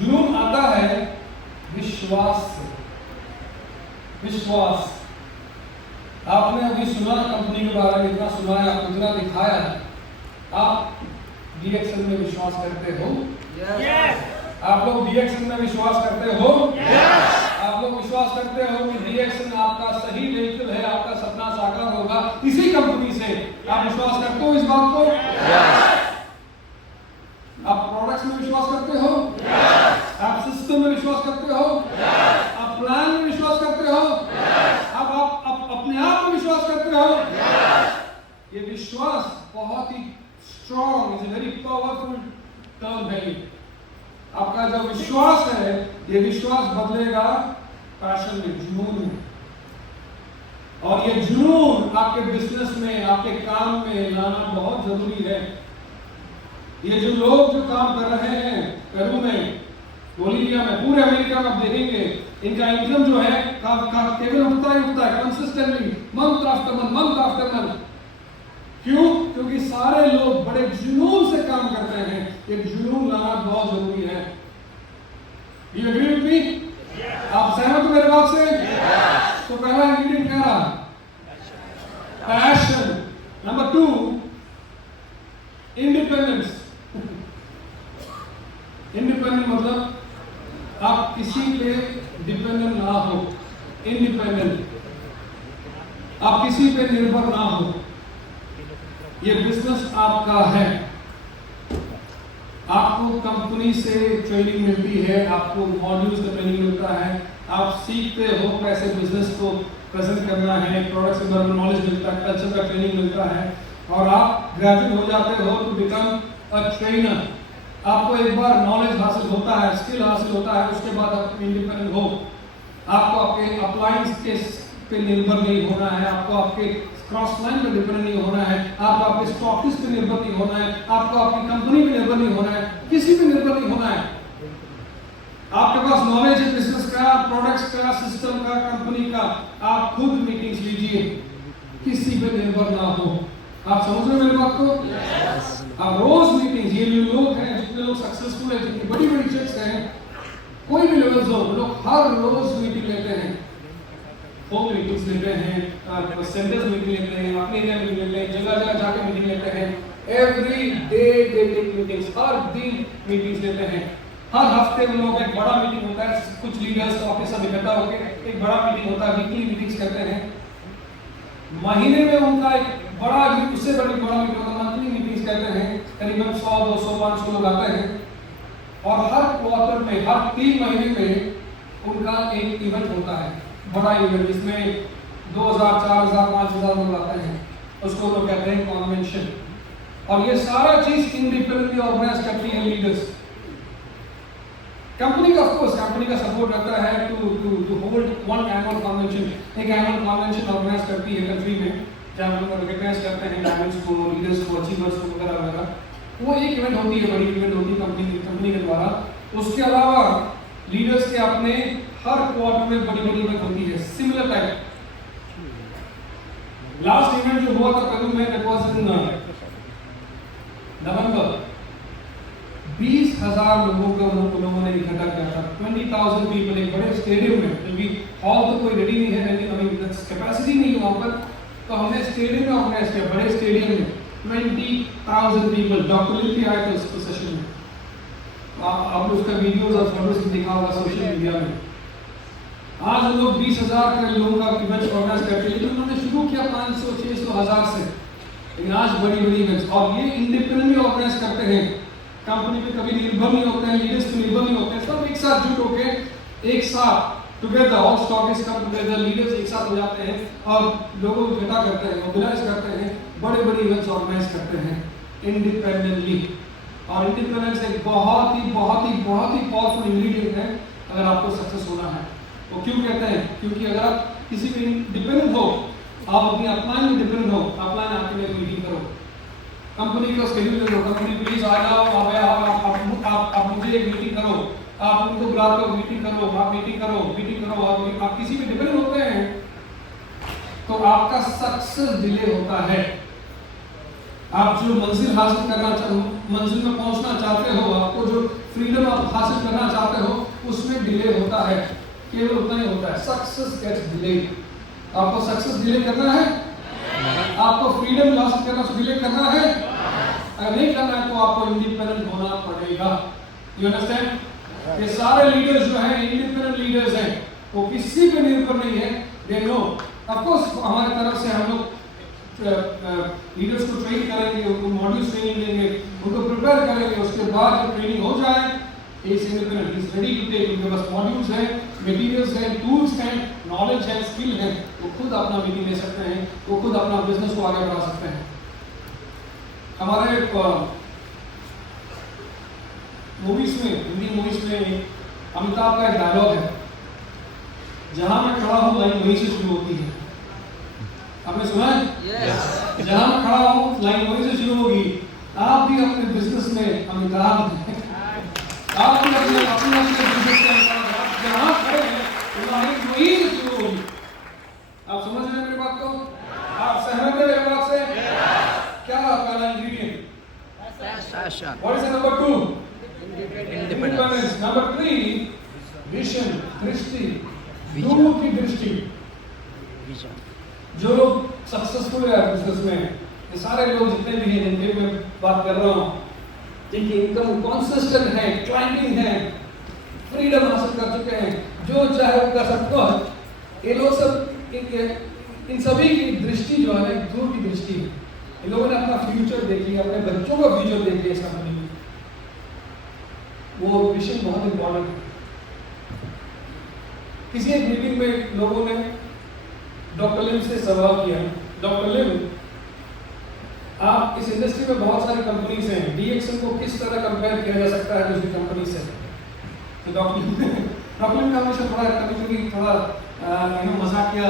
जुनून आता है विश्वास से। विश्वास, आपने अभी सुना कंपनी के बारे में, इतना सुनाया, इतना दिखाया, आप DXL में विश्वास करते हो? yes. आप लोग DXL में विश्वास करते हो? yes. आप लोग विश्वास करते हो कि DXL आपका सही व्हीकल है, आपका सपना साकार होगा इसी कंपनी से? आप विश्वास करते हो इस बात को? yes. आप प्रोडक्ट्स में विश्वास करते हो? yes. आप सिस्टम में विश्वास करते हो? yes. आप प्लान में विश्वास करते हो? yes. आप अपने आप में विश्वास करते हो? yes. ये विश्वास बहुत ही strong, is a very powerful term है। आपका जो विश्वास है, ये विश्वास बदलेगा पैशन में, जुनून में, और ये जुनून आपके बिजनेस में, आपके काम में लाना बहुत जरूरी है। ये जो लोग जो काम कर रहे हैं पेरू में, बोलीविया में, पूरे अमेरिका में, आप देखेंगे इनका इनकम जो है केवल उठता है कंसिस्टेंटली, मंथ आफ्टर मंथ। क्यों? क्योंकि सारे लोग बड़े जुनून से काम करते हैं। ये जुनून लाना बहुत जरूरी है। You agree with me? yes. आप सहमत हो मेरे बात से? yes. तो पहला इंग्रेडिएंट क्या रहा? पैशन। Number 2, independence. इंडिपेंडेंट मतलब आप किसी पे डिपेंडेंट ना हो, इंडिपेंडेंट, आप किसी पे निर्भर ना हो। ये बिजनेस आपका है, आपको कंपनी से ट्रेनिंग मिलती है, आपको मॉड्यूल्स का ट्रेनिंग मिलता है, आप सीखते हो कैसे बिजनेस को प्रेजेंट करना है, प्रोडक्ट्स के बारे में नॉलेज मिलता है, कल्चर का ट्रेनिंग मिलता है, और आप ग्रेजुएट हो जाते हो टू बिकम अ ट्रेनर। आपको एक बार नॉलेज हासिल होता है, स्किल हासिल होता है, उसके बाद आप इंडिपेंडेंट हो। आपको आपके अप्लायंस के पे निर्भर नहीं होना है, आपको आपके क्रॉस लाइन पे डिपेंडेंट नहीं होना है, आपको आपके स्टॉकिस्ट पे निर्भर नहीं होना है, आपको आपकी कंपनी पे निर्भर नहीं होना है, किसी पे निर्भर नहीं होना है। आपके पास नॉलेज है बिजनेस का, प्रोडक्ट्स का, सिस्टम का, कंपनी का, आप खुद मीटिंग्स लीजिए, किसी पे निर्भर ना हो। आप समझ रहे हो मेरी बात को? yes. आप रोज मीटिंग्स, ये लोग हैं जितने लोग सक्सेसफुल हैं, जितनी बड़ी बड़ी चेक्स हैं, कोई भी लेवल्स हो, लोग हर रोज मीटिंग लेते हैं, होम मीटिंग्स लेते हैं, सेंटर्स मीटिंग लेते हैं, अपने एरिया मीटिंग लेते हैं, जगह जगह जाके मीटिंग लेते हैं, every day they take meetings, हर दिन मीटिंग्स लेते हैं, हर हफ्ते उन लोगों का एक बड़ा मीटिंग होता है, कुछ लीडर्स ऑफिस सब इकट्ठा होकर एक बड़ा मीटिंग होता है, वीकली मीटिंग्स करते हैं। महीने में उनका एक बड़ा, उससे बड़ी बड़ा मीटिंग होता है, मंथली मीटिंग्स करते हैं, करीबन 100, 200, 500 लोग आते हैं। और हर क्वार्टर में, हर 3 महीने में उनका एक इवेंट होता है, बड़ा इवेंट, जिसमें 2000, 4000, 5000 लोग आते हैं। उसको लोग कहते हैं कन्वेंशन। और ये सारा चीज इंडिपेंडेंटली ऑर्गेनाइज करती है लीडर्स। कंपनी का ऑफ कोर्स कंपनी का सपोर्ट रहता है to hold one annual convention. एक एनुअल कन्वेंशन ऑर्गेनाइज करती है कंट्री में, जहाँ हम लोग रिकॉग्नाइज करते हैं टैलेंट्स को, लीडर्स को, अचीवर्स को वगैरह वगैरह। वो एक इवेंट होती है, बड़ी इवेंट होती है कंपनी के द्वारा। उसके अलावा लीडर्स के अपने हर क्वार्टर में बड़ी बड़ी इवेंट होती है सिमिलर टाइप। लास्ट इवेंट जो हुआ था पेरू में, दैट वाज इन नवंबर। 20,000 लोगों को उन्होंने इकट्ठा किया था, 20,000 पीपल एक बड़े स्टेडियम में, क्योंकि हॉल तो कोई रेडी नहीं है, अभी कैपेसिटी नहीं है वहाँ पर, तो हमने स्टेडियम में ऑर्गेनाइज किया, बड़े स्टेडियम में 20,000 पीपल। डॉक्टर लिखी आए थे उस सेशन में, आपने उसका वीडियोस और फोटोज दिखा होगा सोशल मीडिया में। आज हम लोग 20,000 के लोगों का इवेंट ऑर्गेनाइज करते हैं, लेकिन उन्होंने शुरू किया 500, 600, 1000 से, लेकिन आज बड़ी बड़ी इवेंट्स। और ये इंडिपेंडेंटली ऑर्गेनाइज करते हैं, कंपनी पे कभी निर्भर नहीं होते हैं, लीडर्स पे निर्भर नहीं होते हैं, सब एक साथ जुट होके एक साथ together, all stockist come together, leaders एक साथ हो जाते हैं और लोगों को इकट्ठा करते हैं, मोबिलाइज करते हैं, बड़े बड़े इवेंट्स ऑर्गेनाइज करते हैं इंडिपेंडेंटली। और इंडिपेंडेंस एक बहुत ही पावरफुल इंग्रेडिएंट है अगर आपको सक्सेस होना है। वो क्यों कहते हैं? क्योंकि अगर आप किसी पे डिपेंडेंट हो, आप अपनी अपलाइन में डिपेंडेंट हो, अपलाइन आपके लिए मीटिंग करो, कंपनी का शेड्यूल दे दो, कंपनी प्लीज आ जाओ, आप मुझे एक मीटिंग करो, आप उनको बुला कर मीटिंग करो, आप मीटिंग करो। आप किसी पे डिपेंड होते हैं तो आपका सक्सेस डिले होता है। आप जो मंजिल हासिल करना मंजिल में पहुंचना चाहते हो, आपको जो फ्रीडम आप हासिल करना चाहते हो, उसमें डिले होता है, केवल उतना ही होता है, सक्सेस गेट्स डिलेड। आपको सक्सेस डिले करना है, आपको फ्रीडम हासिल करना डिले करना है, अगर नहीं करना है तो आपको इंडिपेंडेंट होना पड़ेगा। You understand? ये सारे लीडर्स जो हैं इंडिपेंडेंट लीडर्स हैं, वो किसी पे निर्भर नहीं है। दे नो, ऑफ कोर्स हमारी तरफ से हम लोग लीडर्स को ट्रेन करेंगे, उनको मॉड्यूल्स ट्रेनिंग देंगे, उनको प्रिपेयर करेंगे, उसके बाद जब ट्रेनिंग हो जाए, is independent, is ready to take, उनके पास मॉड्यूल्स हैं, मटेरियल्स हैं, टूल्स हैं, नॉलेज है, स्किल है, वो खुद अपना मीटिंग ले सकते हैं, वो खुद अपना बिजनेस को आगे बढ़ा सकते हैं। हमारे मूवीज में, हिंदी मूवीज में अमिताभ का एक डायलॉग है, जहां मैं खड़ा हूं लाइन वहीं से शुरू होती है। आपने सुना है? yes. जहां मैं खड़ा हूं लाइन वहीं से शुरू होगी। आप भी अपने बिजनेस में अमिताभ हैं, आप भी अपने बिजनेस में जहां खड़े हैं लाइन वहीं से शुरू होगी। आप समझ रहे हैं मेरी बात को? आप सहमत हैं मेरी बात से? क्या आपका ingredient? What is number 2? Independence. Number 3, vision, दृष्टि, दूर की दृष्टि। जो लोग सक्सेसफुल है बिजनेस में, ये सारे लोग जितने भी हैं जिनके मैं बात कर रहा हूँ, जिनकी इनकम कॉन्सिस्टेंट है, क्लाइंबिंग है, फ्रीडम हासिल कर चुके हैं, जो चाहे वो कर सकते हो, ये लोग सब इन सभी की दृष्टि जो है दूर की दृष्टि है। इन लोगों ने अपना फ्यूचर देख लिया, अपने बच्चों का फ्यूचर देख लिया इस कंपनी में। वो विजन बहुत इंपॉर्टेंट है। किसी एक मीटिंग में लोगों ने डॉक्टर लिम से सवाल किया, डॉक्टर लिम, आप इस इंडस्ट्री में बहुत सारी कंपनीज हैं, डीएक्सएल को किस तरह कंपेयर किया जा सकता है दूसरी कंपनी से? तो डॉक्टर लिम का हमेशा कभी थोड़ा मजाकिया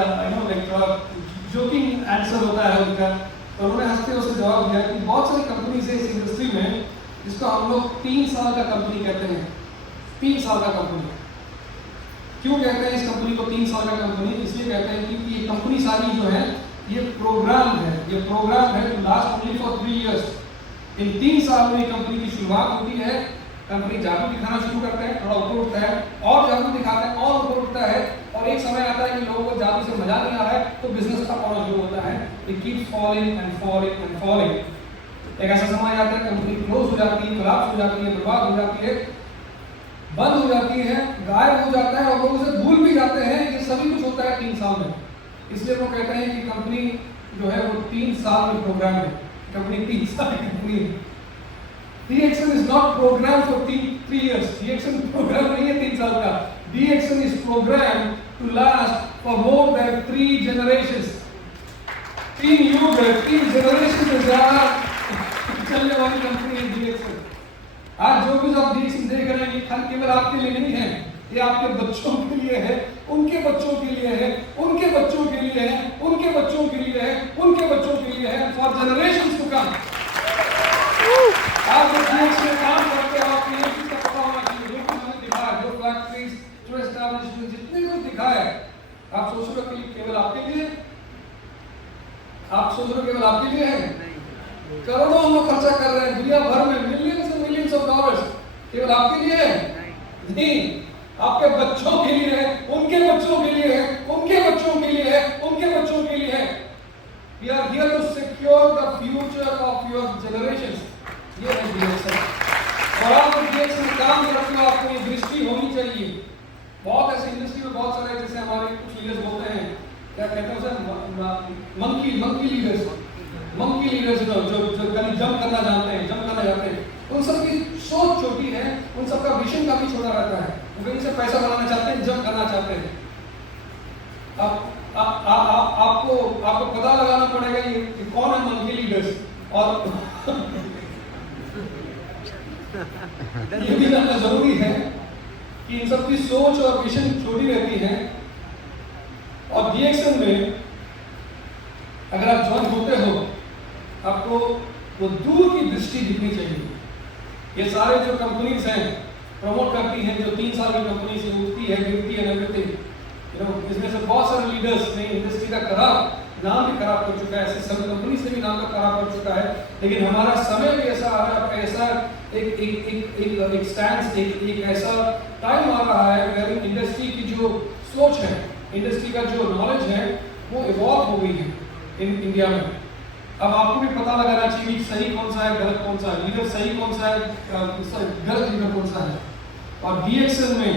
थोड़ा जोकिंग आंसर होता है उनका। तो उन्होंने हंसते हुए उससे जवाब दिया कि बहुत सारी कंपनीज है इस इंडस्ट्री में जिसको हम लोग 3 साल का कंपनी कहते हैं। 3 साल का कंपनी क्यों कहते हैं इस कंपनी को 3 साल का कंपनी? इसलिए कहते हैं क्योंकि ये कंपनी सारी जो है ये प्रोग्राम है, ये प्रोग्राम है to last only for 3 years. इन 3 साल में कंपनी की शुरुआत होती है, कंपनी जादू दिखाना शुरू करते हैं, थोड़ा ऊपर उठता है और जादू दिखाते हैं और ऊपर उठता है, और एक समय आता है कि लोगों को जादू से मजा नहीं आ रहा है तो बिजनेस का पॉइंट शुरू होता है। It keeps falling and falling and falling. एक ऐसा समय आता है कंपनी क्लोज हो जाती है, कोलैप्स हो जाती है, बर्बाद हो जाती है। बंद हो जाती है, गायब हो जाता है और लोग उसे भूल भी जाते हैं। ये सभी कुछ होता है 3 साल में। इसलिए वो कहते हैं कि कंपनी जो है वो 3 साल में प्रोग्राम है। कंपनी 3 साल की कंपनी है। DXN is not programmed for 3 years. DXN programme नहीं है 3 साल का। DXN is programmed to last for more than 3 generations. 3 युग, 3 जनरेशन से ज्यादा चलने वाली कंपनी है DXN। आज जो कुछ आप DXN देख रहे हैं ये खाली केवल आपके लिए नहीं है, ये आपके बच्चों के लिए है, उनके बच्चों के लिए है, उनके बच्चों के लिए है, उनके बच्चों के लिए है, उनके बच्चों के लिए है, फॉर जनरेशंस टू कम। आप जो DXN में काम करते हो आपको ये चीज का पता होना चाहिए। जो कुछ हमें दिखा है, जो फैक्ट्रीज, जो एस्टैब्लिशमेंट, जितने कुछ दिखा है, आप सोच रहे हो कि केवल आपके लिए, आप सोच रहे हो केवल आपके लिए है? करोड़ों हम लोग खर्चा कर रहे हैं दुनिया भर में, millions and millions of dollars, केवल आपके लिए है? नहीं, आपके बच्चों के लिए है, उनके बच्चों के लिए है, उनके बच्चों के लिए है, उनके बच्चों के लिए है। We are here to secure the future of your generations. ये है DXN। और आप DXN में काम करते हो, आपको ये दृष्टि होनी चाहिए। बहुत ऐसे इंडस्ट्री में बहुत सारे जैसे हमारे कुछ लीडर्स बोलते हैं, क्या कहते हैं उसे, मंकी लीडर्स जो खाली जंप करना जानते हैं, जंप करना जानते हैं। उन सब की सोच छोटी है, उन सबका विजन काफी छोटा रहता है। वो कहीं से पैसा बनाना चाहते हैं, जंप करना चाहते हैं। आपको पता लगाना पड़ेगा ये कौन है मंकी लीडर्स, और ये भी जानना जरूरी है कि इन सब की सोच और विजन छोटी रहती है। और DXN में अगर आप ज्वाइन होते हो, आपको वो दूर की दृष्टि दिखनी चाहिए। ये सारे जो कंपनीज हैं प्रमोट करती हैं, जो 3 साल की कंपनी से उठती है, गिरती है, एवरीथिंग, इसमें से बहुत सारे लीडर्स ने इंडस्ट्री का नाम भी खराब कर चुका है, ऐसे सब कंपनी से भी नाम का खराब कर चुका है। लेकिन हमारा समय भी ऐसा आ रहा है, ऐसा एक स्टैंड, एक ऐसा टाइम आ रहा है वेयर इंडस्ट्री की जो सोच है, इंडस्ट्री का जो नॉलेज है वो इवॉल्व हो गई है इन इंडिया में। अब आपको भी पता लगाना चाहिए कि सही कौन सा है, गलत कौन सा है, लीडर सही कौन सा है, गलत लीडर कौन सा है। और DXN में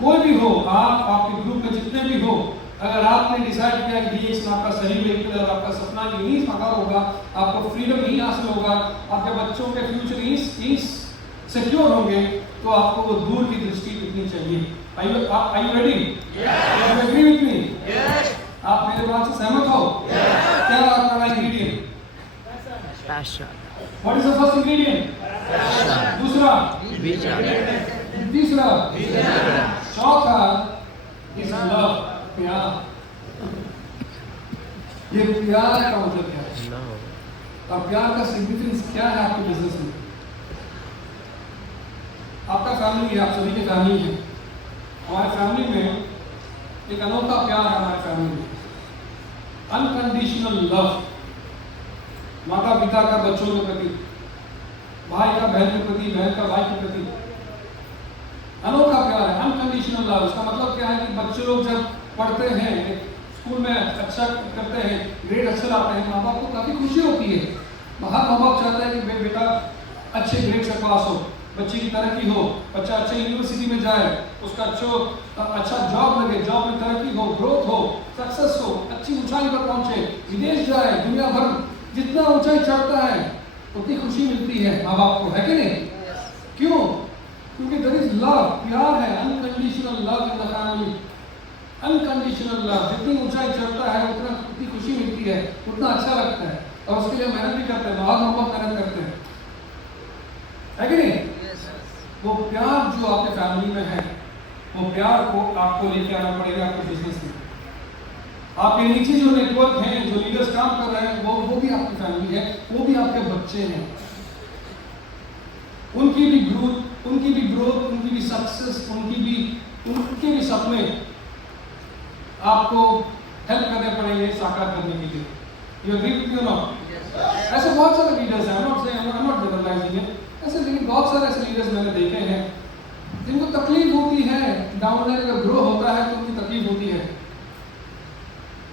कोई भी हो, आप आपके ग्रुप में जितने भी हो, अगर आपने डिसाइड किया कि DXN आपका सही व्हीकल है, आपका सपना यही साकार होगा, आपको फ्रीडम यही हासिल होगा, आपके बच्चों के फ्यूचर यही सिक्योर होंगे, तो आपको वो दूर की दृष्टि दिखनी चाहिए। Are you ready? Yes. Do you agree with me? Yes. आप मेरे बात से सहमत हो? Yes. क्या आपका ingredient? Passion. What is the first ingredient? Passion. दूसरा? Vision. तीसरा? Vision. चौथा is love, प्यार। ये प्यार का मतलब क्या है? Love. और प्यार का सिग्निफिकेंस क्या है आपके बिजनेस में? आपका फैमिली है, आप सभी की फैमिली है। हमारे फैमिली में एक अनोखा प्यार है, हमारे फैमिली में अनकंडीशनल लव। माता पिता का बच्चों के प्रति, भाई का बहन के प्रति, बहन का भाई के प्रति अनोखा प्यार है, अनकंडीशनल लव। इसका मतलब क्या है कि बच्चे लोग जब पढ़ते हैं, स्कूल में अच्छा करते हैं, ग्रेड अच्छे लाते हैं, माँ बाप को काफी खुशी होती है। हर माँ बाप चाहता है कि बेटा अच्छे ग्रेड से पास हो, बच्चे की तरक्की हो, बच्चा अच्छे यूनिवर्सिटी में जाए, उसका अच्छा जॉब लगे, जॉब में तरक्की हो, ग्रोथ हो, सक्सेस हो, अच्छी ऊंचाई पर पहुंचे, विदेश जाए, दुनिया भर जितना ऊंचाई चढ़ता है उतनी खुशी मिलती है माँ बाप को, है कि नहीं? क्यों? क्योंकि देयर इज लव, प्यार है, unconditional love in the family. Unconditional love, जितनी ऊंचाई चढ़ता है उतनी खुशी मिलती है, उतना अच्छा लगता है, और उसके लिए मेहनत भी करते हैं, बहुत मेहनत करते हैं, है कि नहीं? वो प्यार जो आपके फैमिली में है, वो प्यार को आपको लेके आना पड़ेगा आपके बिजनेस में। आपके नीचे जो नेटवर्क हैं, जो लीडर्स काम कर रहे हैं, वो भी आपकी फैमिली है, वो भी आपके बच्चे हैं। उनकी भी ग्रोथ, उनकी भी सक्सेस, उनके भी सपने आपको हेल्प करने पड़ेंगे साकार करने के लिए। यू एग्री विद मी और नॉट? ऐसे बहुत सारे लीडर्स हैं, I am not generalising it, ऐसे लेकिन बहुत सारे ऐसे लीडर्स मैंने देखे हैं जिनको तकलीफ होती है, डाउन जब ग्रो होता है तो उनकी तकलीफ होती है।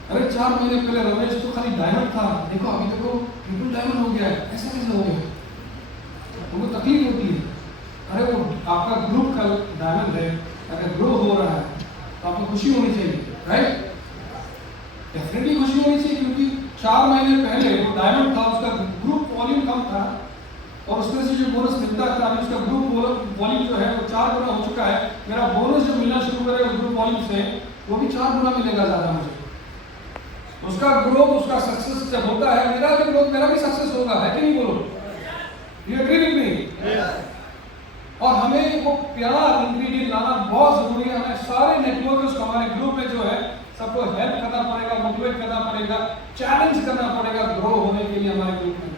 अरे 4 महीने पहले रमेश तो खाली डायमंड था, देखो अभी देखो ट्रिपल डायमंड हो गया है, ऐसा कैसे हो गया? उनको तकलीफ होती है। अरे वो आपका ग्रुप का डायमंड है, अगर ग्रो हो रहा है तो आपको खुशी होनी चाहिए, राइट? डेफिनेटली खुशी होनी चाहिए, क्योंकि 4 महीने पहले वो डायमंड था, उसका ग्रुप वॉल्यूम कम था और उसमें से जो बोनस मिलता था, अभी उसका ग्रुप वॉल्यूम जो है वो 4 गुना हो चुका है। मेरा बोनस जो मिलना शुरू करेगा ग्रुप वॉल्यूम से, वो भी 4 गुना मिलेगा ज़्यादा मुझे। उसका ग्रोथ, उसका सक्सेस जब होता है, मेरा भी ग्रोथ, मेरा भी सक्सेस होगा, है कि नहीं? बोलो, यू एग्री विद मी? और हमें वो प्यार इंग्रेडिएंट लाना बहुत जरूरी है। हमें सारे नेटवर्कर्स को, हमारे ग्रुप में जो है, सबको हेल्प करना पड़ेगा, मोटिवेट करना पड़ेगा, चैलेंज करना पड़ेगा ग्रो होने के लिए हमारे ग्रुप में।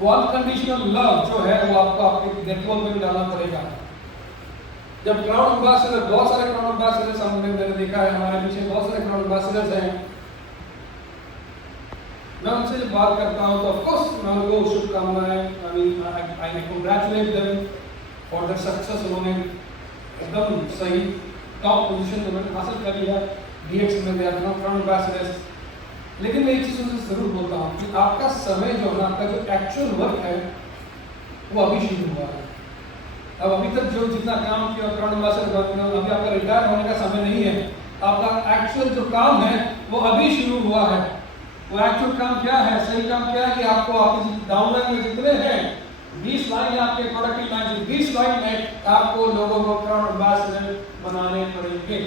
वो अनकंडीशनल लव जो है वो आपको आपके नेटवर्क में भी डालना पड़ेगा। जब क्राउड एम्बेसडर, बहुत सारे क्राउड एम्बेसडर्स हमने देखा है, हमारे पीछे बहुत सारे क्राउड एम्बेसडर्स हैं, मैं उनसे जब बात करता हूँ तो ऑफ कोर्स मैं उनको शुभकामनाएं, I congratulate them for the success. उन्होंने एकदम सही टॉप पोजीशन उन्होंने हासिल कर लिया, डीएक्स में गया था, क्राउड एम्बेसडर्स। लेकिन मैं एक चीज़ उनसे जरूर बोलता हूँ कि आपका समय जो है, आपका जो एक्चुअल वर्क है वो अभी शुरू हुआ है। अब अभी तक जो जितना काम किया क्राउड एम्बेसडर वर्क में, अभी आपका रिटायर होने का समय नहीं है। आपका एक्चुअल जो काम है वो अभी शुरू हुआ है। वो एक्चुअल काम क्या है, सही काम क्या है कि आपको आपके डाउनलाइन में जितने हैं 20 लाइन आपके प्रोडक्टिव लाइन से 20 लाइन में आपको लोगों को क्राउड एम्बेसडर बनाने पड़ेंगे।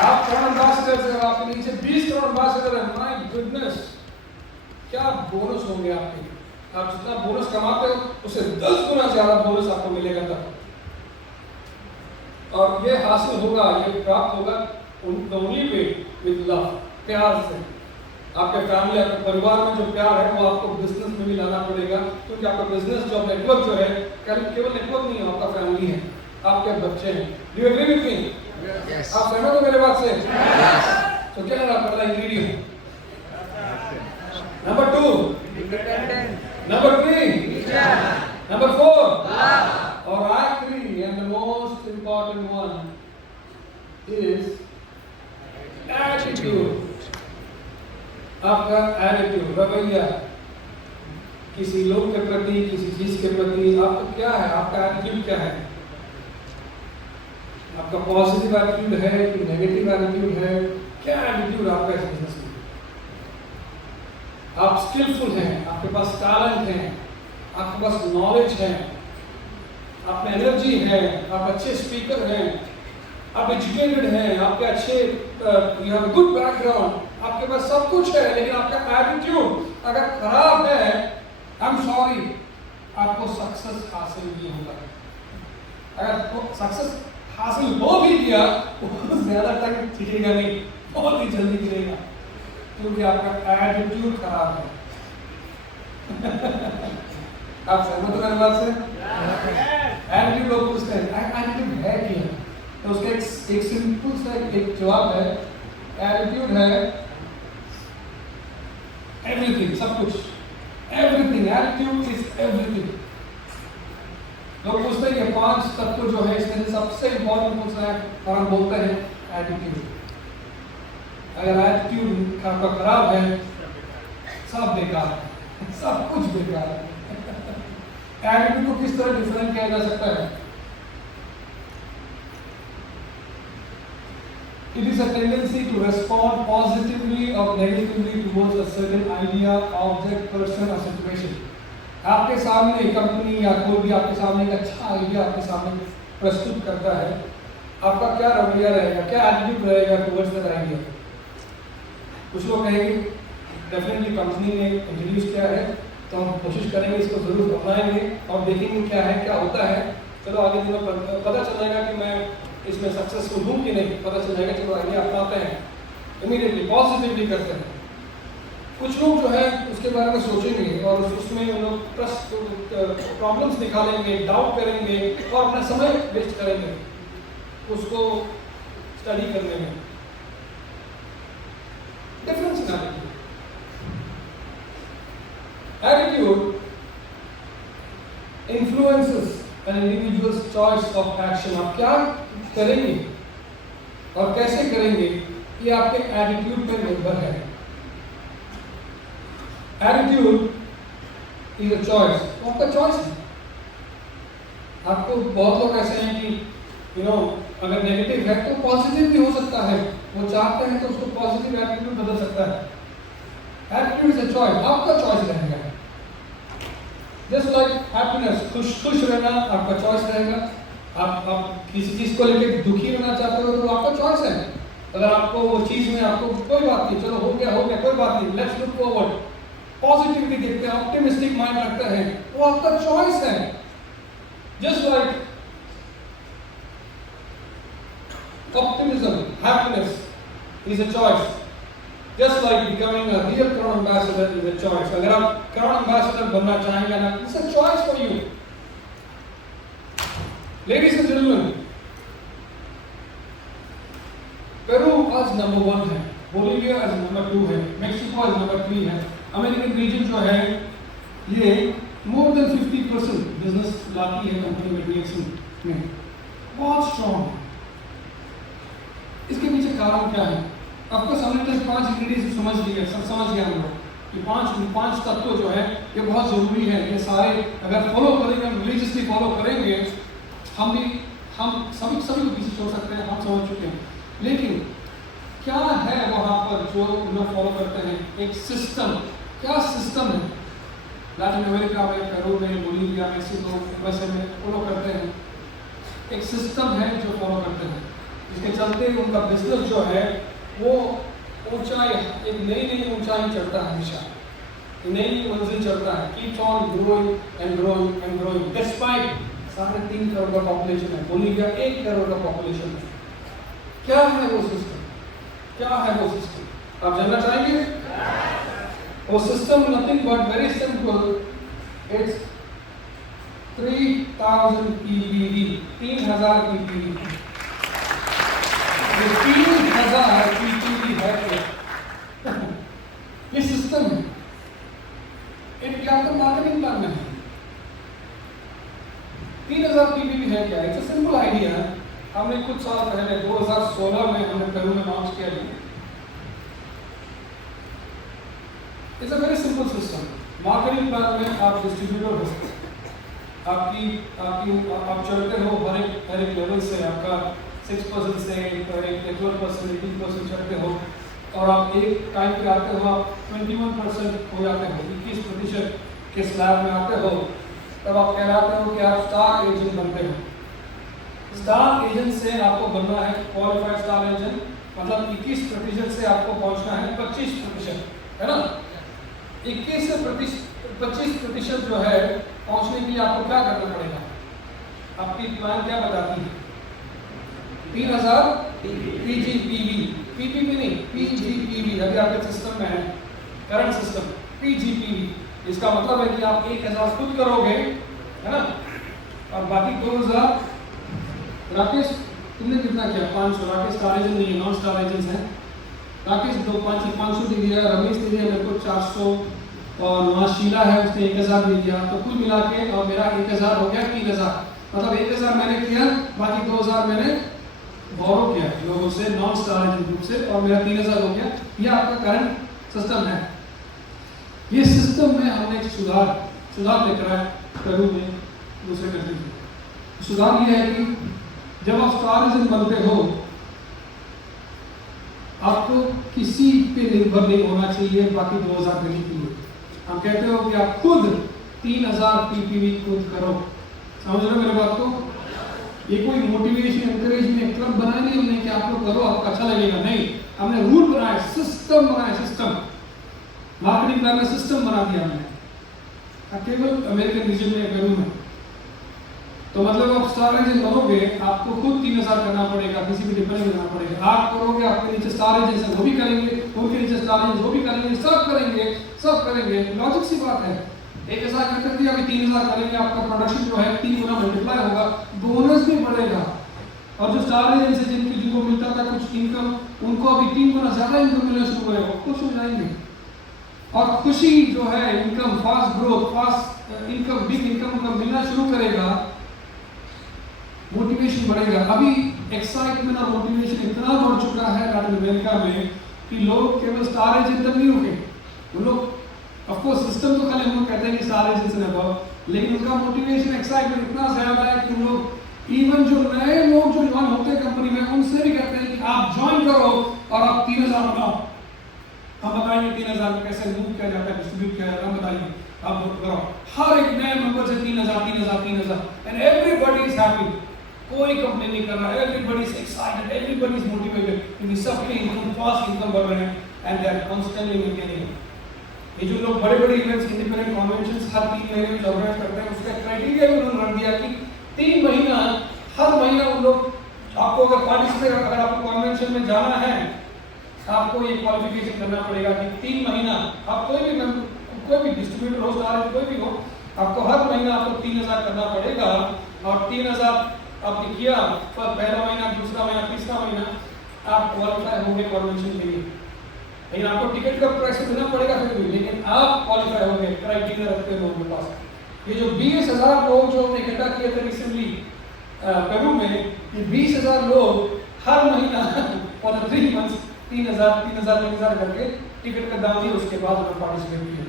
आप क्राउड एम्बेसडर से, आपके नीचे 20 क्राउड एम्बेसडर है, माय गुडनेस क्या बोनस होंगे आपके। आप जितना बोनस कमाते हो उससे 10 गुना ज्यादा बोनस आपको मिलेगा तब। और ये हासिल होगा, ये प्राप्त होगा ओनली वे विद लव, प्यार से। आपके फैमिली, आपके परिवार में जो प्यार है वो आपको बिजनेस में भी लाना पड़ेगा, क्योंकि आपका बिजनेस जो नेटवर्क जो है, केवल नेटवर्क नहीं है, आपका फैमिली है, आपके बच्चे हैं। Do you agree with me? Yes. आप सहमत हो मेरे बात से? Yes. तो क्या है आपका इंग्रेडिएंट? नंबर 2, नंबर 3, नंबर 4, और आखिरी and the most important one is attitude. आपका एटीट्यूड, रवैया, किसी लोग के प्रति, किसी चीज के प्रति आपका क्या है, आपका एटीट्यूड क्या है? आपका पॉजिटिव एटीट्यूड है कि नेगेटिव एटीट्यूड है? क्या एटीट्यूड आपका इस बिजनेस में? आप स्किलफुल हैं, आपके पास टैलेंट है, आपके पास नॉलेज है, आप में एनर्जी है, आप अच्छे स्पीकर हैं, आप एजुकेटेड हैं, आपके अच्छे यू हैव गुड बैकग्राउंड, आपके पास सब कुछ है, लेकिन आपका एटीट्यूड अगर खराब है, आई एम सॉरी, आपको सक्सेस हासिल नहीं होगा। अगर सक्सेस हासिल हो भी किया तो ज्यादा टाइम टिकेगा नहीं, बहुत ही जल्दी गिरेगा, क्योंकि आपका एटीट्यूड खराब है। आप सहमत हो मेरी बात से? एटीट्यूड लोग पूछते हैं एटीट्यूड है क्या, तो उसका एक सिंपल सा एक जवाब है, एटीट्यूड है एवरीथिंग, सब कुछ, एवरीथिंग, एटीट्यूड इज एवरीथिंग। लोग पूछते हैं कि 5 तत्व जो है इसमें से सबसे इंपॉर्टेंट कौन सा है, और हम बोलते हैं एटीट्यूड। अगर एटीट्यूड आपका खराब है, सब बेकार है, सब कुछ बेकार है। एटीट्यूड को किस तरह डिफाइन किया जा सकता है? It is a tendency to respond positively or negatively towards a certain idea, object, person or situation. आपके सामने कंपनी या कोई भी आपके सामने एक अच्छा आइडिया आपके सामने प्रस्तुत करता है, आपका क्या रवैया रहेगा, क्या एटीट्यूड रहेगा टुवर्ड्स दैट आइडिया? कुछ लोग कहेंगे डेफिनेटली कंपनी ने इंट्रोड्यूस किया है तो हम कोशिश करेंगे इसको जरूर अपनाएंगे और देखेंगे क्या है, क्या होता है, चलो आगे दिनों पता चल जाएगा कि मैं इसमें सक्सेसफुल हूँ कि नहीं, पता चल जाएगा, चलो आइडिया अपनाते हैं, इमीडिएटली पॉजिटिवली करते हैं। कुछ लोग जो है उसके बारे में सोचेंगे और उसमें उन लोग प्रॉब्लम्स निकालेंगे, डाउट करेंगे और अपना समय वेस्ट करेंगे उसको स्टडी करने में। Difference in attitude influences an individual's choice of action. आप क्या करेंगे और कैसे करेंगे ये आपके एटीट्यूड पर निर्भर है। एटीट्यूड इज अ चॉइस, वो आपका चॉइस है। आपको बहुत लोग ऐसे हैं कि अगर नेगेटिव है तो पॉजिटिव भी हो सकता है, वो चाहते हैं तो उसको पॉजिटिव एटीट्यूड बदल सकता है। एटीट्यूड इज अ चॉइस, आपका चॉइस रहेगा। जस्ट लाइक हैप्पीनेस, खुश रहना आपका चॉइस रहेगा। आप किसी चीज को लेकर दुखी रहना चाहते हो तो आपका चॉइस है। अगर आपको वो चीज में आपको कोई बात नहीं, चलो हो गया कोई बात नहीं, लेट्स लुक फॉरवर्ड, पॉजिटिविटी देखते हैं, ऑप्टिमिस्टिक माइंड रखते हैं, वो आपका चॉइस है। Just like optimism, happiness is a choice. Just like becoming a real Crown Ambassador is a choice. अगर आप Crown Ambassador बनना चाहेंगे ना, it's a choice for you. Ladies and gentlemen, Peru आज नंबर 1 है, बोलिविया आज number 2 है, Mexico आज नंबर 3 है। अमेरिकन रीजन जो है ये more than 50% बिजनेस लाती है कंपनी में DXC में, बहुत स्ट्रॉन्ग है। इसके पीछे कारण क्या है? आपको हमने तो 5 इंग्रेडिएंट्स समझ गया हम लोग कि 5 तत्व जो है ये बहुत जरूरी है। ये सारे अगर फॉलो करेंगे, हम रिलीजियसली फॉलो करेंगे, हम सभी को पीछे छोड़ सकते हैं, हम समझ चुके हैं। लेकिन क्या है वहां पर जो लोग फॉलो करते हैं? एक सिस्टम। क्या सिस्टम है? लैटिन अमेरिका में, पेरू में, बोलिविया, मेक्सिको, यूएसए में फॉलो करते हैं, एक सिस्टम है जो फॉलो करते हैं, इसके चलते उनका बिजनेस जो है वो ऊंचाई, एक नई ऊंचाई चढ़ता है, हमेशा नई मंजिल चढ़ता है। Keeps on growing and growing and growing despite 3.5 crore का पॉपुलेशन है, बोलिविया 1 करोड़ का पॉपुलेशन है। क्या है वो सिस्टम? क्या है वो सिस्टम? आप जानना चाहेंगे? वो system nothing but very simple, it's 3000 PPV, 3000 PPV। 3000 PPV है क्या? ये सिस्टम है, एक क्या तो मार्केटिंग प्लान में है। 3000 PPV है क्या? It's a simple idea. हमने कुछ साल पहले 2016 में हमने पेरू में लॉन्च किया है। It's a very simple system. Marketing plan में आप डिस्ट्रीब्यूटर हो, आप चढ़ते हो हर एक लेवल से, आपका 6% से 12%, 18% चढ़ते हो, और आप एक टाइम पे आते हो, आप 21% हो जाते हो, 21% के स्लैब में आते हो, तब आप कहलाते हो कि आप स्टार एजेंट बनते हो। स्टार एजेंट से आपको बनना है क्वालिफाइड स्टार एजेंट, मतलब 21% से आपको पहुंचना है 25%, है ना? 21 से 25% जो है पहुंचने के लिए आपको क्या करना पड़ेगा? आपकी प्लान क्या बताती है? 3000 PPV नहीं, PGPV अभी आपके सिस्टम में है, करंट सिस्टम PGPV। इसका मतलब है कि आप 1000 खुद करोगे, है ना, और बाकी 2000 राकेश तुमने कितना किया? 500। राकेश स्टार एजेंट नहीं है, नॉन स्टार एजेंट्स हैं। राकेश 500 दे दिया, रमेश दे दिया मेरे को 400, और वहाँ शीला है उसने 1000 दे दिया, तो कुल मिला के और मेरा 1000 हो गया 3000। मतलब 1000 मैंने किया, बाकी 2000 मैंने बोरो किया लोगों से, नॉन स्टार एजेंट ग्रुप से, और मेरा 3000 हो गया। यह आपका करंट सिस्टम है। ये सिस्टम में हमने एक सुधार लेकर आए पेरू में, दूसरे कंट्री में। सुधार ये है कि जब आप स्टार एजेंट बनते हो, आपको किसी पे निर्भर नहीं होना चाहिए बाकी 2000 देने के लिए। हम कहते हो कि आप खुद 3000 PPV खुद करो। समझ रहे हो मेरे बात को? ये कोई मोटिवेशन एनकरेजमेंट क्लब बनाया नहीं हमने कि आप लोग करो, आपको अच्छा लगेगा, नहीं। हमने रूल बनाया, सिस्टम बनाया, सिस्टम। मार्केटिंग प्लान में सिस्टम बना दिया हमने, केवल अमेरिकन रीजन में, पेरू में। तो मतलब आप स्टार एजेंट बनोगे, आपको खुद 3000 करना पड़ेगा, किसी भी डिपेंड करना पड़ेगा। आप करोगे, आपके नीचे स्टार एजेंट्स हैं वो भी करेंगे, उनके नीचे स्टार एजेंट्स वो भी करेंगे, सब करेंगे। लॉजिक सी बात है। 1000 कर दिया, अभी 3000 करेंगे, आपका प्रोडक्शन जो है 3 गुना मल्टीप्लाई होगा, बोनस भी बढ़ेगा। और जो स्टार एजेंट्स हैं जिनको मिलता था कुछ इनकम, उनको अभी 3 गुना ज्यादा इनकम मिलना शुरू करेगा, खुश हो जाएंगे। और खुशी जो है, income, fast growth, fast income, big income मिलना शुरू करेगा, मोटिवेशन बढ़ेगा। अभी एक्साइटमेंट और मोटिवेशन इतना बढ़ चुका है लैटिन अमेरिका में कि लोग केवल स्टार एजेंट तक नहीं रुके। वो लोग ऑफ कोर्स सिस्टम तो खाली हम लोग कहते हैं कि स्टार स्टारेज एंड अबव, लेकिन उनका मोटिवेशन एक्साइटमेंट इतना ज्यादा है कि लोग इवन जो नए लोग जो ज्वाइन होते हैं कंपनी में उनसे भी कहते हैं कि आप ज्वाइन करो और आप 3000 बनाओ। हम बताएंगे 3000 में कैसे मूव किया जाता है, डिस्ट्रीब्यूट किया जाता है, हम बताएंगे आप करो। हर एक नए मेंबर से 3000 एंड एवरीबॉडी इज हैप्पी। कोई कंप्लेन नहीं कर रहा, everybody is excited, everybody is motivated, क्योंकि सबके इनकम फास्ट इनकम बढ़ रहे हैं and they are constantly maintaining. ये जो लोग बड़े-बड़े इवेंट्स इंडिपेंडेंट कन्वेंशंस हर 3 महीने में ऑर्गेनाइज करते हैं, उसका क्राइटेरिया भी उन्होंने रख दिया कि 3 महीना हर महीना उन लोग आपको अगर पार्टिसिपेट अगर आपको कन्वेंशन में जाना है, आपको ये क्वालिफिकेशन करना पड़ेगा कि 3 महीना आप कोई भी डिस्ट्रीब्यूटर हो, स्टार कोई भी हो, आपको हर महीना आपको 3000 करना पड़ेगा और 3000 आपने किया पर पहला महीना, दूसरा महीना, तीसरा महीना आप क्वालिफाई होंगे कन्वेंशन के लिए। लेकिन आपको टिकट का प्राइस देना पड़ेगा फिर भी, लेकिन आप क्वालिफाई होंगे क्राइटेरिया रखते हैं लोगों के पास। ये जो 20,000 लोग जो हमने इकट्ठा किए थे रिसेंटली पेरू में, ये 20,000 लोग हर महीना फॉर 3 मंथ्स 3,000 करके टिकट का दाम दिया, उसके बाद उन्होंने पार्टिसिपेट किया।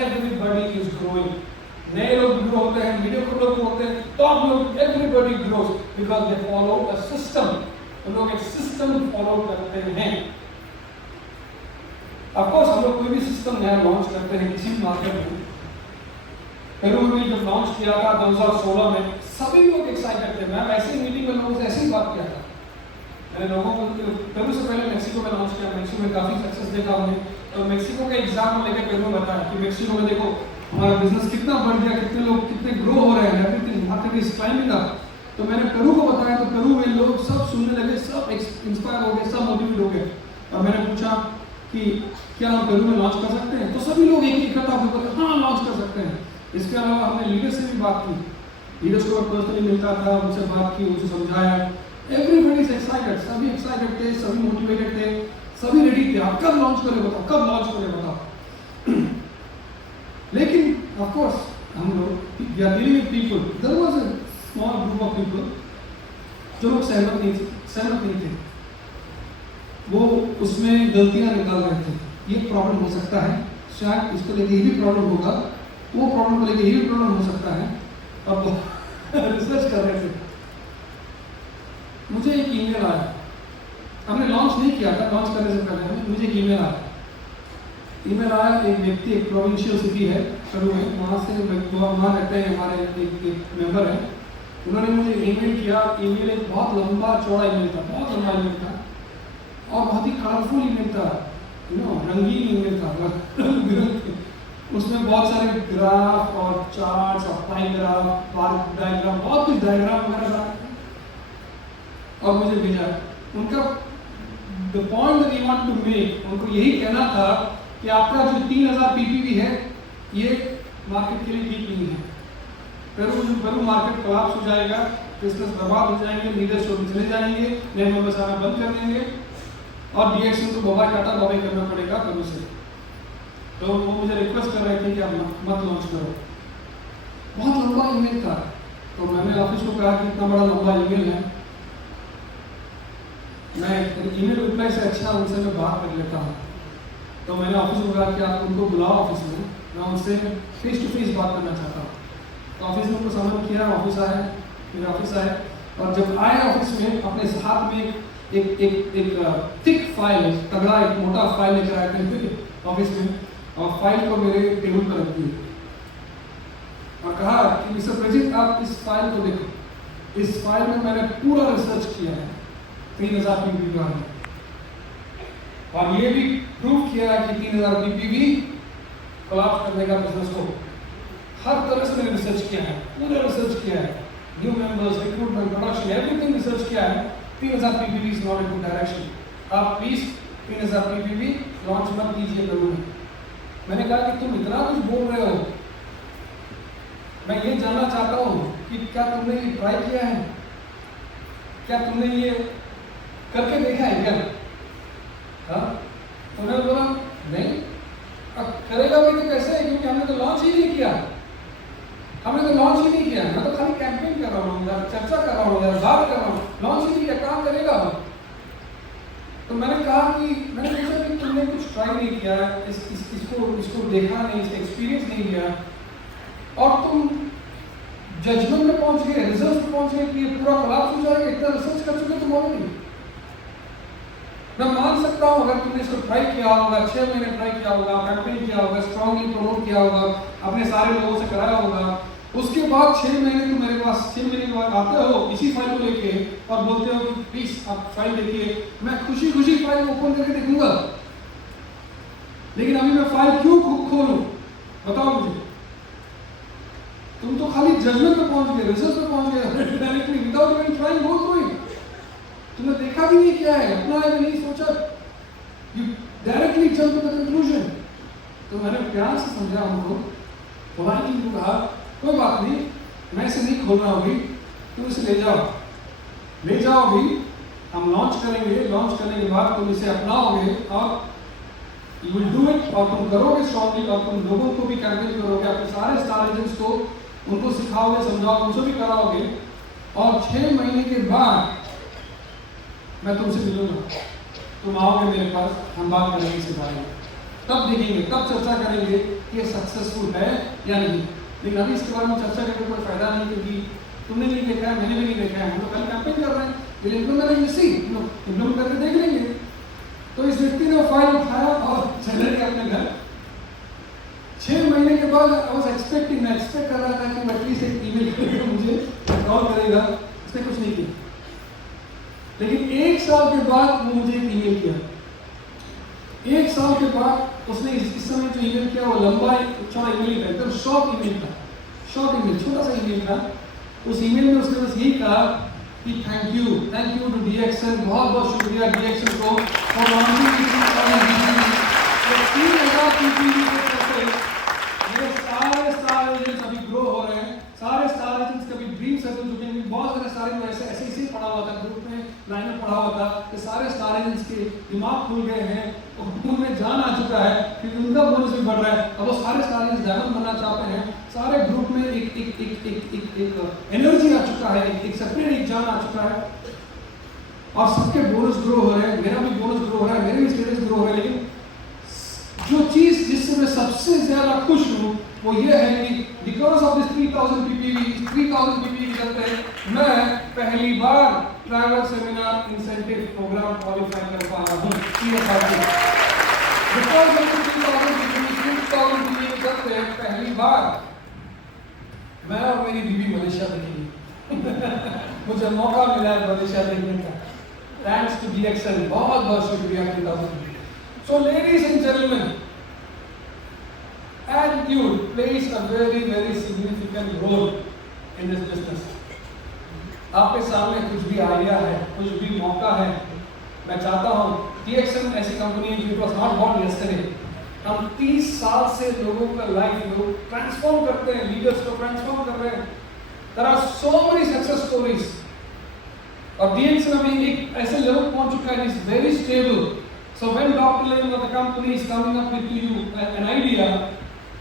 एवरीबॉडी इज ग्रोइंग, नए लोग ग्रो होते हैं, मीडियम लोग होते हैं, टॉप लोग, everybody grows because they follow a system. उन लोग एक सिस्टम फॉलो करते हैं। ऑफ कोर्स हम लोग कोई भी सिस्टम नया लॉन्च करते हैं किसी भी मार्केट में। पेरू में जब लॉन्च किया था 2016 में, सभी लोग एक्साइटेड थे। मैं ऐसी मीटिंग में लोगों से ऐसी बात किया था। मैंने लोगों को पेरू से पहले मेक्सिको में लॉन्च किया, मेक्सिको में काफी सक्सेस देखा हमने। तो मेक्सिको का एग्जाम्पल लेकर पेरू में बताया कि मेक्सिको में देखो हमारा बिजनेस कितना बढ़ गया, कितने लोग कितने ग्रो हो रहे हैं, everything market is climbing up. तो मैंने पेरू को बताया तो पेरू में लोग सब सुनने लगे, सब इंस्पायर हो गए, सब मोटिवेट हो गए। और मैंने पूछा कि क्या हम पेरू में लॉन्च कर सकते हैं, तो सभी लोग एक इकट्ठा होकर बोले हाँ लॉन्च कर सकते हैं। इसके अलावा हमने लीडर से भी बात की, लीडर्स को पर्सनली मिलता था, उनसे बात की, उनसे समझाया। एवरीबॉडी इज एक्साइटेड, सभी एक्साइटेड थे, सभी मोटिवेटेड थे, सभी रेडी थे। आप कब लॉन्च करें बताओ, कब लॉन्च करें बताओ। लेकिन ऑफ कोर्स हम लोग we are dealing with people, there was a small group of people जो लोग सहमत नहीं थे। वो उसमें गलतियां निकाल रहे थे। ये प्रॉब्लम हो सकता है, शायद इसको लेके ये भी प्रॉब्लम होगा, वो प्रॉब्लम को लेके ये भी प्रॉब्लम हो सकता है। अब रिसर्च कर रहे थे, मुझे एक ईमेल आया। हमने लॉन्च नहीं किया था, लॉन्च करने से पहले मुझे एक ईमेल आया। एक व्यक्ति, एक प्रोविंशियल सिटी है पेरू में, वहाँ से वहाँ रहते हैं हमारे एक मेंबर हैं। उन्होंने मुझे ईमेल किया। ईमेल एक बहुत लंबा चौड़ा ईमेल था, बहुत लंबा ईमेल था और बहुत ही कलरफुल ईमेल था, रंगीन ईमेल था, रंग बिरंगे। उसमें बहुत सारे ग्राफ और चार्ट्स और पाई ग्राफ, बार डायग्राम, बहुत कुछ डायग्राम वगैरह था और मुझे भेजा। उनका the point that he want to make, उनको यही कहना था कि आपका जो 3000 पीपीवी है ये मार्केट के लिए ठीक नहीं है। पेरू मार्केट कोलैप्स हो जाएगा, बिजनेस बर्बाद हो जाएंगे, लीडर्स चले जाएंगे, नए मेंबर्स आना बंद कर देंगे और डीएक्शन को बाबा टाटा बाबा करना पड़ेगा पेरू से। तो वो मुझे रिक्वेस्ट कर रहे थे कि आप मत लॉन्च करो। बहुत लंबा ईमेल था, तो मैंने ऑफिस को कहा कि इतना बड़ा लंबा ईमेल है, मैं ईमेल रिप्लाई से अच्छा उनसे मैं बात कर लेता हूँ। तो मैंने ऑफिस को कहा कि आप उनको बुलाओ ऑफिस में, मैं उनसे फेस टू फेस बात करना चाहता हूँ। तो ऑफिस में उनको समझ किया, ऑफिस आए, मेरे ऑफिस आए और जब आए ऑफिस में अपने साथ में एक थिक फाइल, तगड़ा एक मोटा फाइल लेकर आए थे ऑफिस में और फाइल को मेरे टेबल पर रख दिए और कहा कि मिस्टर प्रेजित आप इस फाइल को देखो। इस फाइल में मैंने पूरा रिसर्च किया है 3000 पीपीवी में और ये भी प्रूव किया है कि 3000 पीपीवी कोलैप्स करने का बिजनेस को हर तरह से मैंने रिसर्च किया है, पूरा रिसर्च किया है, new members, recruitment, production, everything research किया है। 3000 PPV is not a good direction. आप प्लीज 3000 पीपीवी लॉन्च मत कीजिए पेरू में। मैंने कहा कि तुम इतना कुछ बोल रहे हो, मैं ये जानना चाहता हूँ कि क्या तुमने ये ट्राई किया है, क्या तुमने ये करके देखा है क्या? हाँ, उन्होंने बोला नहीं। अब करेगा भी तो कैसे है, क्योंकि हमने तो लॉन्च ही नहीं किया, हमने तो लॉन्च ही नहीं किया, मैं तो खाली कैंपेन कर रहा हूँ, चर्चा कर रहा हूँ, बात कर रहा हूँ, लॉन्च ही नहीं किया, काम करेगा। तो मैंने कहा कि मैंने पूछा कि तुमने कुछ ट्राई नहीं किया, इसको देखा नहीं, इसका एक्सपीरियंस नहीं किया, और तुम जजमेंट में पहुंच गए, रिजल्ट में पहुंच गए कि ये पूरा कोलैप्स हो जाएगा, इतना रिसर्च कर चुके तुम ऑलरेडी। मैं मान सकता हूँ अगर तुमने इसको ट्राई किया होगा, 6 महीने ट्राई किया होगा, कैंपेन किया होगा, स्ट्रांगली प्रमोट किया होगा, अपने सारे लोगों से कराया होगा, उसके बाद 6 महीने तुम मेरे पास 6 महीने के बाद आते हो इसी फाइल को लेके और बोलते हो कि प्लीज आप फाइल देखिए, मैं खुशी खुशी फाइल ओपन करके देखूंगा। लेकिन अभी मैं फाइल क्यों खोलूं बताओ मुझे? तुम तो खाली जजमेंट पे पहुंच गए, रिसर्च पे पहुंच गए directly without even trying go through it. तुमने देखा भी नहीं क्या है, अपना है नहीं सोचा, you directly jump to the conclusion. तो मैंने प्यार से समझा उनको, पोलाइटली कहा कोई बात नहीं, मैं इसे नहीं खोल रहा हूँ अभी, तुम इसे ले जाओ अभी, हम लॉन्च करेंगे, लॉन्च करने के बाद तुम इसे अपनाओगे और यू विल डू इट, और तुम करोगे स्ट्रांगली, और तुम लोगों को भी कैंपेन करोगे, अपने सारे स्टार एजेंट्स को उनको सिखाओगे, समझाओगे, उनसे भी कराओगे, और 6 महीने के बाद मैं तुमसे मिलूंगा, तुम आओगे मेरे पास, हम बात करेंगे इसके बारे में, तब देखेंगे, तब चर्चा करेंगे कि ये सक्सेसफुल है या नहीं। लेकिन अभी इसके बारे में चर्चा करके कोई फायदा नहीं, क्योंकि तुमने नहीं देखा है, मैंने भी नहीं देखा है, हम लोग कल कैंपेन कर रहे हैं, विल इम्प्लीमेंट इसी इम्प्लीमेंट करके देख लेंगे। तो इस व्यक्ति ने वो फाइल उठाया और चले गए अपने घर। 6 महीने के बाद आई वाज एक्सपेक्टिंग, मैं एक्सपेक्ट कर रहा था कि एटलीस्ट एक ईमेल करेगा मुझे, कॉल करेगा, उसने कुछ नहीं किया। लेकिन 1 साल के बाद वो मुझे एक ईमेल किया। 1 साल के बाद उसने इस समय जो ईमेल किया वो लंबा चौड़ा ईमेल था, एकदम शॉर्ट ईमेल था, शॉर्ट ईमेल, छोटा सा ईमेल था। उस ईमेल में उसने बस यही कहा कि थैंक यू टू DXN, बहुत बहुत शुक्रिया DXN को और लॉन्चिंग की 3000 पीपीवी के चलते मेरे सारे स्टार एजेंट्स अभी ग्रो हो रहे हैं, सारे स्टार एजेंट्स कभी ड्रीम सर्कल जुटे हैं, बहुत सारे स्टार ऐसे ऐसे ही पढ़ा हुआ था, ग्रुप में लाइन में पढ़ा हुआ था कि सारे स्टार एजेंट्स के दिमाग खुल गए हैं और उनमें जान आ चुका है क्योंकि उनका बोनस भी बढ़ रहा है। अब वो सारे स्टार एजेंट्स डायमंड बनना चाहते हैं, सारे ग्रुप में एक एनर्जी आ चुका है, एक सेपरेट एक जान आ चुका है और सबके बोनस ग्रो हो रहे हैं, मेरा भी बोनस ग्रो हो रहा है, मेरे भी स्टेटस ग्रो हो रहा है। लेकिन जो चीज जिससे मैं सबसे ज्यादा खुश हूँ वो ये है कि बिकॉज ऑफ दिस 3000 पीपीवी के चलते मैं पहली बार travel seminar incentive programme qualify कर पा रहा हूँ CSRT। बिकॉज ऑफ 3000 पीपीवी के चलते पहली बार मैं और मेरी बीवी मलेशिया देखेंगे मुझे मौका मिला है मलेशिया देखने का, थैंक्स टू DXN, बहुत बहुत शुक्रिया 3000। So ladies and gentlemen, attitude plays a very significant role in this business. आपके सामने कुछ भी आइडिया है, कुछ भी मौका है, मैं चाहता हूँ DXN ऐसी कंपनी है जो was not born yesterday। हम 30 साल से लोगों का लाइफ लोग ट्रांसफॉर्म करते हैं, लीडर्स को ट्रांसफॉर्म कर रहे हैं। There are so many success stories और DXN अभी एक ऐसे लेवल पहुंच चुका है, is very stable। So when Dr. Lim of the company is coming up with you an idea,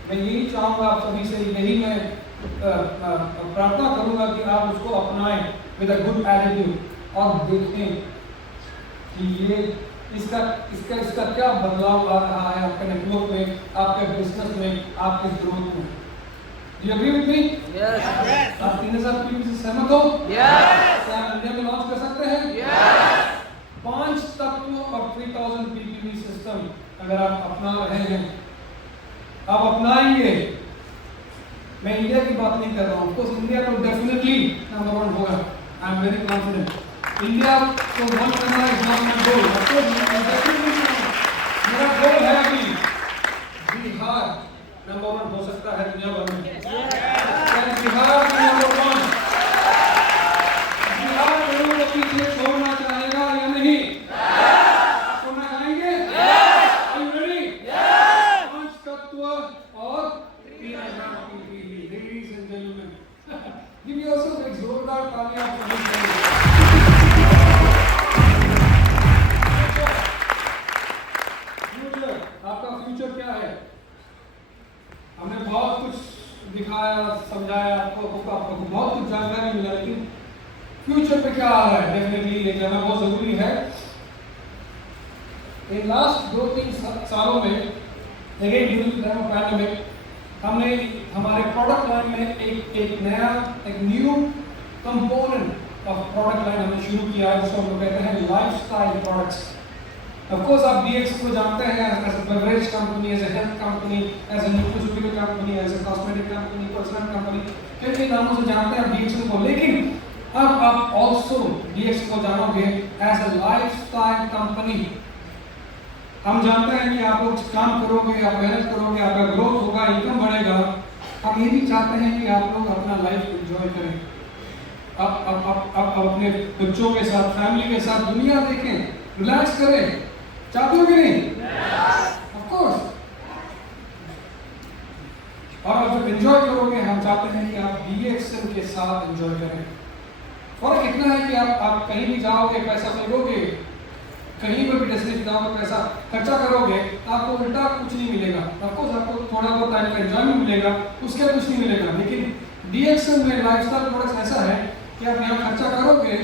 मैं यही चाहूँगा आप सभी से, यही मैं प्रार्थना करूँगा कि आप उसको अपनाएं with a good attitude और देखें कि ये इसका क्या बदलाव आ रहा है आपके नेटवर्क में, आपके बिजनेस में, आपके ग्रोथ में। You agree with me? Yes. आप 3000 पीपीवी से सहमत हो? Yes. क्या हम इंडिया में लॉन्च कर सकते हैं? Yes. 5 तत्व और 3000 पीपीवी सिस्टम अगर आप अपना रहे हैं, आप अपनाएंगे। मैं इंडिया की बात नहीं कर रहा हूँ, ऑफ कोर्स इंडिया तो डेफिनेटली नंबर 1 होगा, I am very confident. India को वन करना is not my goal, of course मेरा गोल है अभी बिहार नंबर 1 हो सकता है दुनिया भर में। बिहार नंबर 1, बिहार लोगों को पीछे छोड़ना चाहेगा या नहीं? छोड़ना चाहेंगे? Are you ready? 5 तत्व और 3000 PPV. Ladies and gentlemen, give yourself एक जोरदार तालियां सभी के लिए। फ्यूचर, आपका फ्यूचर क्या है? हमने बहुत कुछ दिखाया, समझाया, आपको बहुत कुछ जानकारी मिला, लेकिन फ्यूचर पे क्या आ रहा है डेफिनेटली ये जानना बहुत जरूरी है। इन लास्ट 2-3 सालों में अगेन ड्यूरिंग द पैंडेमिक हमने हमारे प्रोडक्ट लाइन में एक new component of product line हमने शुरू किया है, जिसको हम कहते हैं लाइफस्टाइल प्रोडक्ट्स। ऑफ कोर्स आप DX को जानते हैं as a beverage company, as a health company, as a nutritional company, as a cosmetic company, personal company, कई नामों से जानते हैं आप DX को। लेकिन अब आप ऑल्सो DX को जानोगे एज अ लाइफस्टाइल कंपनी। हम जानते हैं कि आप लोग काम करोगे, आप मेहनत करोगे, आपका ग्रोथ होगा, इनकम बढ़ेगा। हम ये भी चाहते हैं कि आप लोग अपना लाइफ एंजॉय करें, आप अपने बच्चों के साथ, फैमिली के साथ दुनिया देखें, रिलैक्स करें। चाहते हो कि नहीं? Of course. और आप जब एंजॉय करोगे, हम चाहते हैं कि आप DXN के साथ एंजॉय करें। फर्क इतना है कि आप कहीं भी जाओगे, पैसा फेंकोगे, कहीं पर भी डेस्टिनेशन जाओगे, पैसा खर्चा करोगे, आपको उल्टा कुछ नहीं मिलेगा। ऑफकोर्स आपको थोड़ा बहुत टाइम का एंजॉयमेंट मिलेगा, उसके कुछ नहीं मिलेगा। लेकिन DXN में लाइफस्टाइल प्रोडक्ट्स ऐसा है कि आप यहाँ खर्चा करोगे,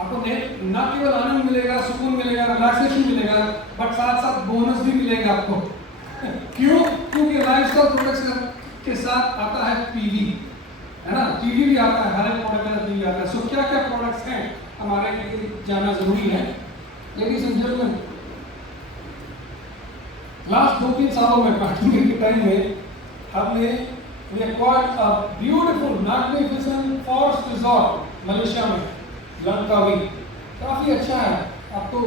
आपको न केवल आनंद मिलेगा, सुकून मिलेगा, रिलैक्सेशन मिलेगा, बट साथ साथ बोनस भी मिलेगा आपको। क्यों? क्योंकि लाइफस्टाइल प्रोडक्ट्स के साथ आता है PV, है ना? PV भी आता है, हर एक प्रोडक्ट में PV आता है। सो क्या क्या प्रोडक्ट्स हैं हमारे लिए जानना जरूरी है। लेडीज एंड जेंटलमैन, लास्ट 2-3 सालों में पैंडेमिक के टाइम में हमने we acquired a beautiful magnificent forest resort Malaysia में, लंकावी। काफी अच्छा है, आपको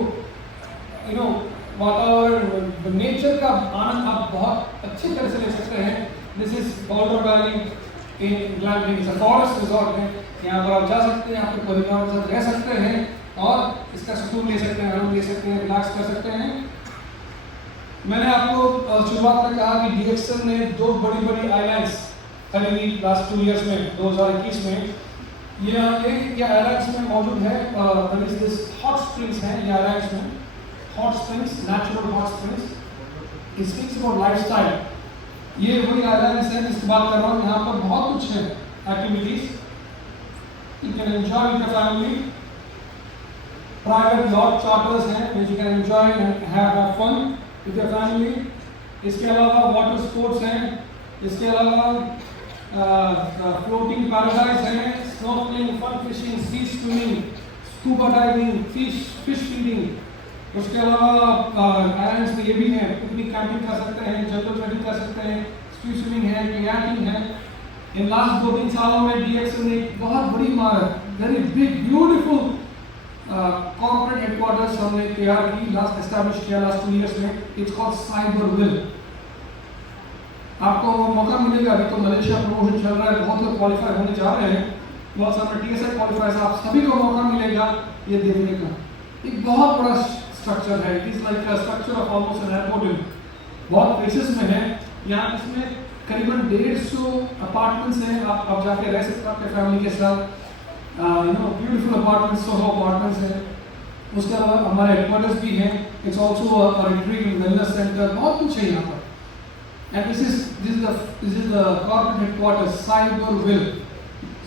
वातावरण, नेचर का आनंद आप बहुत अच्छी तरह से ले सकते हैं। This is border valley in glamping, forest resort है। यहाँ पर आप जा सकते हैं, आपके परिवार के साथ रह सकते हैं और इसका सुकून ले सकते हैं, आनंद ले सकते हैं, रिलैक्स कर सकते हैं। मैंने आपको शुरुआत में कहा कि DXN ने 2 बड़ी आइलैंड्स खरीदी लास्ट 2 इयर्स में, 2021 में। ये आइलैंड्स में मौजूद है, हॉट स्प्रिंग्स हैं ये आइलैंड्स में, hot springs, natural hot springs. It speaks about lifestyle. ये वही आइलैंड्स हैं जिसकी बात कर रहा हूँ। यहाँ पर बहुत कुछ है, activities you can enjoy with your family. Private yacht charters हैं which you can enjoy and have fun with your family। इसके अलावा वाटर स्पोर्ट्स हैं, इसके अलावा फ्लोटिंग पैराडाइज हैं, snorkelling, fun fishing, sea swimming, scuba diving, fish feeding. उसके अलावा islands में ये भी है, पिकनिक कैंपिंग कर सकते हैं, जंगल ट्रेकिंग कर सकते हैं, स्की स्विमिंग है, कयाकिंग है। इन लास्ट 2-3 सालों में DXN ने एक बहुत बड़ी इमारत, very big beautiful corporate headquarters हमने तैयार की, लास्ट एस्टैब्लिश किया लास्ट 2 इयर्स में। It's called Cyberville. आपको मौका मिलेगा, अभी तो मलेशिया प्रमोशन चल रहा है, बहुत लोग क्वालिफाई होने जा रहे हैं, बहुत सारे TSI क्वालिफायर्स, आप सभी को मौका मिलेगा ये देखने का। एक बहुत बड़ा स्ट्रक्चर है, it is like a structure of almost an airport, बहुत प्लेसेस में है। यहाँ इसमें करीबन 150 अपार्टमेंट्स हैं, आप जाके रह सकते हैं अपने फैमिली के साथ। ब्यूटीफुल अपार्टमेंट्स, सोहो अपार्टमेंट्स हैं। उसके अलावा हमारे हेडक्वार्टर्स भी हैं, it's also a retreat and wellness centre, बहुत कुछ है यहाँ पर। And this is the corporate headquarters, Cyberville.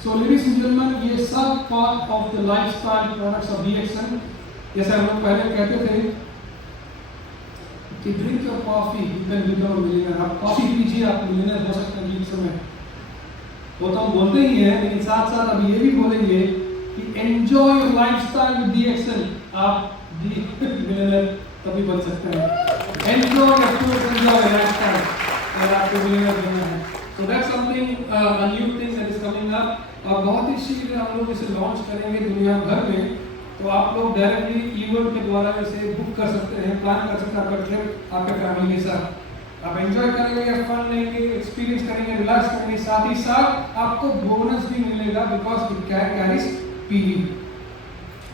So ladies and gentlemen, ये सब part of the lifestyle products of DXN। जैसे हम लोग पहले कहते थे कि drink your coffee, you can become a millionaire। आप कॉफी पीजिए, आप मिलियनर हो सकते हैं DXN में। वो तो हम बोलते ही हैं, लेकिन साथ साथ अब ये भी बोलेंगे कि enjoy your lifestyle with DXN, आप मिलियनर तभी बन सकते हैं। Enjoy your food, enjoy your lifestyle, और आपको मिलियनर बनना है। So that's something a new thing that is coming up। और बहुत ही शीघ्र हम लोग इसे लॉन्च करेंगे दुनिया भर में। तो आप लोग डायरेक्टली इवेंट के द्वारा इसे बुक कर सकते हैं, प्लान कर सकते हैं आपका ट्रिप आपके फैमिली के साथ। आप एंजॉय करेंगे, फन लेंगे, एक्सपीरियंस करेंगे, रिलैक्स करेंगे, साथ ही साथ आपको बोनस भी मिलेगा because it carries PV।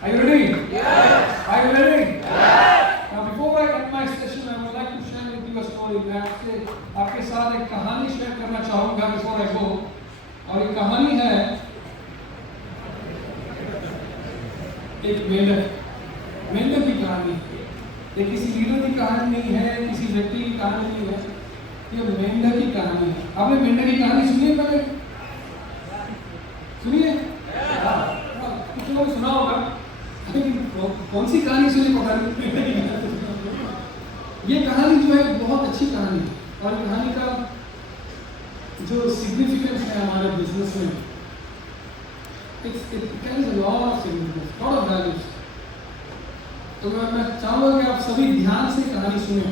Are you ready? Yes. Are you ready? Yes. Now before I end my session, I would like to share with you a story। मैं आपके साथ एक कहानी शेयर करना चाहूँगा before I go। और ये कहानी है एक मेंढक की कहानी। ये किसी लीडर की कहानी नहीं है, किसी व्यक्ति की कहानी नहीं है, ये मेंढक की कहानी है। आपने मेंढक की कहानी सुनी है पहले? सुनिए, कुछ लोगों ने सुना होगा, लेकिन कौन सी कहानी सुनी पता नहीं। ये कहानी जो है बहुत अच्छी कहानी है और कहानी का जो सिग्निफिकेंस है हमारे बिजनेस में, it carries a lot of significance, lot of values. तो मैं चाहूँगा कि आप सभी ध्यान से कहानी सुने।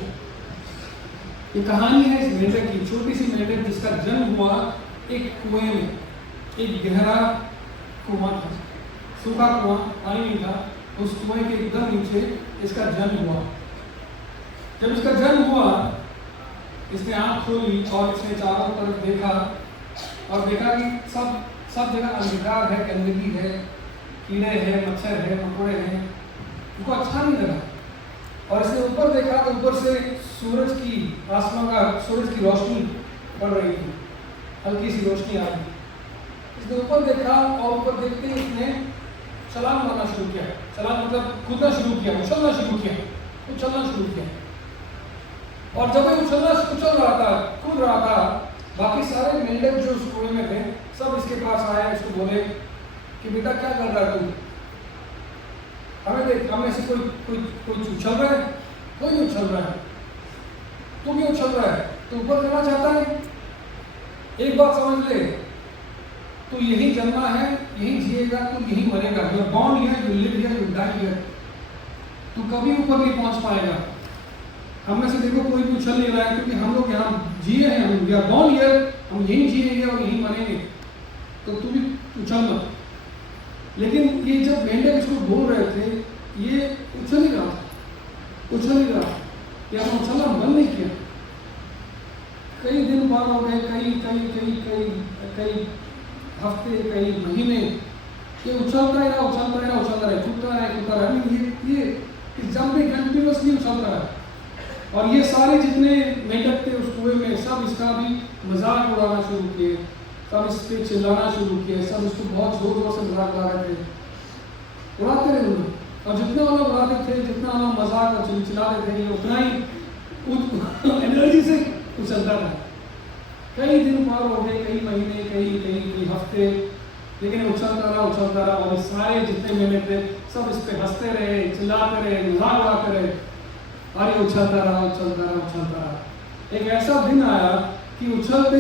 ये कहानी है इस मेंढक की, छोटी सी मेंढक जिसका जन्म हुआ एक कुएं में। एक गहरा कुआं था, सूखा कुआं, पानी नहीं था, उस कुएं के एकदम नीचे इसका जन्म हुआ। जब इसका जन्म हुआ, इसने आँख खोली और इसने चारों तरफ देखा और देखा कि सब जगह अंधकार है, गंदगी है, कीड़े हैं, मच्छर है, मकोड़े हैं। उसको अच्छा नहीं लगा और इसने ऊपर देखा तो ऊपर से सूरज की रोशनी पड़ रही थी, हल्की सी रोशनी आ रही थी। इसने ऊपर देखा और ऊपर देखते ही इसने छलांग मारना शुरू किया। छलांग मतलब कूदना शुरू किया, उछलना शुरू किया। और जब वो उछल रहा था, कूद रहा था, बाकी सारे मेंढक जो उस कुएं में थे सब इसके पास आए, इसको बोले कि बेटा क्या कर रहा है तू? हमें देख, हमें से कोई उछल रहा है? कोई नहीं उछल रहा है। तू क्यों उछल रहा है? तू ऊपर जाना चाहता है? एक बात समझ ले, तू यही जन्मा है, यही जिएगा, तू यही मरेगा। You are born here, you live here, you die here. तू कभी ऊपर नहीं पहुंच पाएगा। हम में से देखो कोई भी उछल नहीं रहा है, क्योंकि हम लोग यहाँ जिए हैं, हम वी आर बॉर्न हियर, हम यही जिएंगे और यही मरेंगे। तो तू भी उछल मत। लेकिन ये जब मेंढक इसको बोल रहे थे, ये उछल ही रहा। या हम उछलना बंद नहीं किया। कई दिन पार हो गए, कई हफ्ते, कई महीने, ये उछलता रहा, टूटता रहा। ये जंपिंग कंटिन्यूअसली उछलता रहा। और ये सारे जितने मेंढक थे उस कुएं में, सब इसका भी मजाक उड़ाना शुरू किए, सब इस पे चिल्लाना शुरू किए, सब इसको बहुत जोर से मजाक उड़ा रहे थे, उड़ाते रहे उन्हें। और जितना वो लोग उड़ाते थे, जितना वो लोग मजाक और चिल्लाते थे, ये उतना ही एनर्जी से उछलता था। कई दिन पार हो गए, कई महीने, कई हफ्ते, लेकिन उछलता रहा। और सारे जितने मेंढक थे सब इस पे हंसते रहे, चिल्लाते रहे, मजाक उड़ाते रहे। और ये उछलता रहा। एक ऐसा दिन आया कि उछलते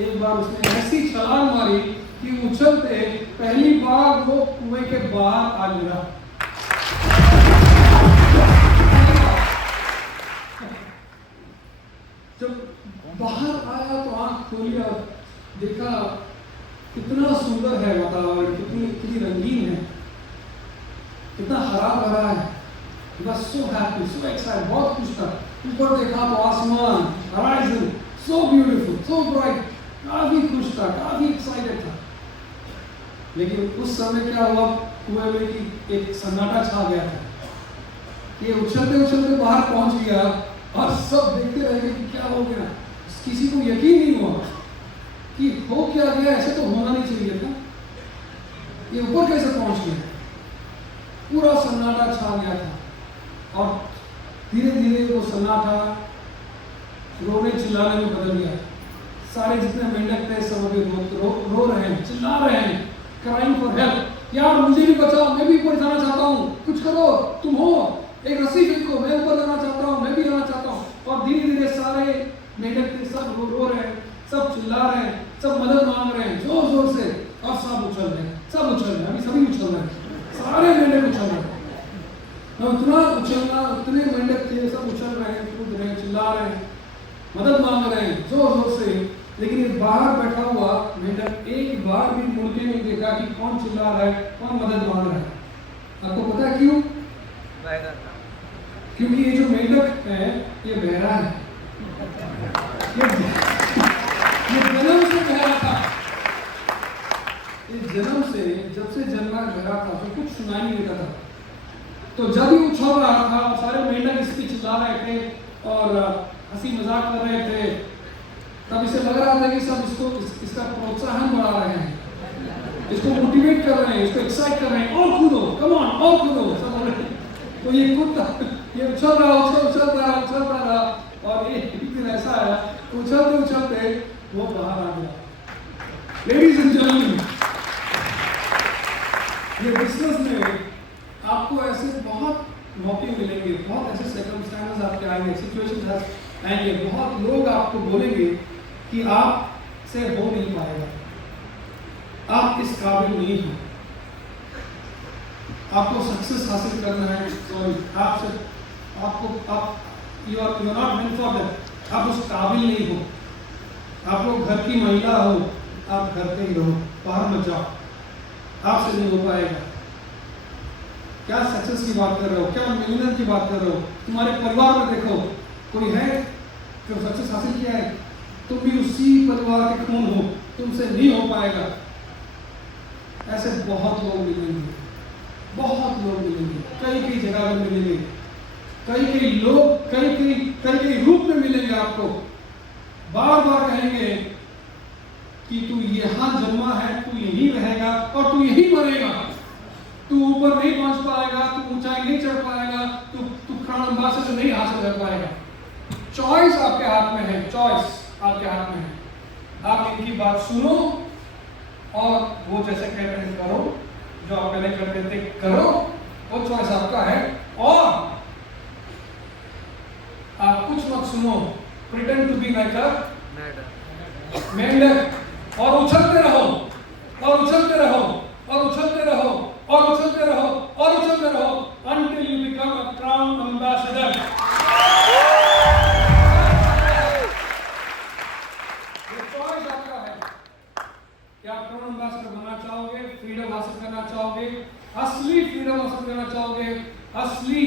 एक बार उसने ऐसी छलांग मारी कि उछलते पहली बार वो कुएं के बाहर आ गिरा। जब बाहर आया तो आंख खोली और देखा कितना सुंदर है वातावरण, कितनी रंगीन है, कितना हरा भरा है। बस सो हैप्पी, सो एक्साइटेड, बहुत खुश था। ऊपर देखा तो आसमान, horizon, so beautiful, so bright, काफी खुश था, काफी एक्साइटेड था। लेकिन उस समय क्या हुआ कुएं में कि एक सन्नाटा छा गया था। ये उछलते बाहर पहुंच गया और सब देखते रह गए कि क्या हो गया। किसी को यकीन नहीं हुआ कि हो क्या गया, ऐसे तो होना नहीं चाहिए था। ये ऊपर कैसे पहुंच गया? पूरा सन्नाटा छा गया था और धीरे धीरे वो सन्नाटा रोने चिल्लाने में बदल गया। सारे जितने मेंढक थे सब अभी रो रहे हैं, चिल्ला रहे हैं, क्राइंग फॉर हेल्प। यार मुझे भी बचाओ, मैं भी ऊपर जाना चाहता हूँ, कुछ करो, तुम हो, एक रस्सी फेंको, मैं ऊपर जाना चाहता हूँ, मैं भी जाना चाहता हूँ। और धीरे धीरे सारे मेंढक थे सब रो रहे हैं, सब चिल्ला रहे हैं, सब मदद मांग रहे हैं जोर जोर से। और सब उछल रहे हैं, अभी सभी उछल रहे हैं, सारे मेंढक उछल रहे हैं। उतने मेंढक थे, सब उछल रहे हैं, कूद रहे हैं, चिल्ला रहे हैं, मदद मांग रहे हैं जोर जोर से। लेकिन ये बाहर बैठा हुआ मेंढक एक बार भी मुड़ के नहीं देखा कि कौन चिल्ला रहा है, कौन मदद मांग रहा है। आपको पता है क्यों? क्योंकि ये जो मेंढक है ये बहरा है। ये जन्म से बहरा था। ये जन्म से, जब से जन्मा बहरा था, तो कुछ सुनाई नहीं देता था। तो जब ही उछल रहा था, सारे मेंढक इसकी चिल्ला रहे थे और हंसी मजाक कर रहे थे, तब इसे लग रहा था कि सब इसका प्रोत्साहन बढ़ा रहे हैं, इसको मोटिवेट कर रहे हैं, इसको एक्साइट कर रहे हैं, और कूदो, कम ऑन, और कूदो, सब बोल रहे हैं। तो ये कूदता, ये उछल रहा और एक दिन ऐसा आया, उछलते वो बाहर आ गया। लेडीज एंड जेंटलमैन, ये बिजनेस में आपको ऐसे बहुत मौके मिलेंगे, बहुत ऐसे सर्कमस्टेंसेस आपके आएंगे, सिचुएशंस आएंगे, बहुत लोग आपको बोलेंगे कि आप से हो नहीं पाएगा, आप इस काबिल नहीं हैं, आपको सक्सेस हासिल करना है, सॉरी आप you are not meant for that, आप उस काबिल नहीं हो, आप लोग घर की महिला हो, आप घर पे ही रहो, बाहर मत जाओ, आपसे नहीं हो पाएगा। क्या सक्सेस की बात कर रहे हो, क्या मिलनर की बात कर रहे हो? तुम्हारे परिवार में देखो कोई है जो सक्सेस हासिल किया है, तुम भी उसी परिवार के खून हो, तुमसे नहीं हो पाएगा। ऐसे बहुत लोग मिलेंगे, बहुत लोग मिलेंगे, कई जगह में मिलेंगे, कई लोग कई रूप में मिलेंगे आपको, बार बार कहेंगे कि तू यहाँ जन्मा है, तू यहीं रहेगा और तू यहीं मरेगा, तू ऊपर नहीं पहुंच पाएगा, तू ऊंचाई नहीं चढ़ पाएगा, तू क्राउन एम्बेसडर नहीं हासिल कर पाएगा। चॉइस आपके हाथ में है, चॉइस आपके हाथ में है। आप इनकी बात सुनो और वो जैसे कहते हैं करो, जो आप पहले करते थे करो, वो चॉइस आपका है। और आप कुछ मत सुनो, pretend to be like a मेंढक, और उछलते रहो और उछलते रहो और उछलते रहो और उछलते रहो और उछलते रहो until you become a crown ambassador। ये चॉइस आपका है कि आप क्राउन एम्बेसडर बनना चाहोगे, फ्रीडम हासिल करना चाहोगे, असली फ्रीडम हासिल करना चाहोगे, असली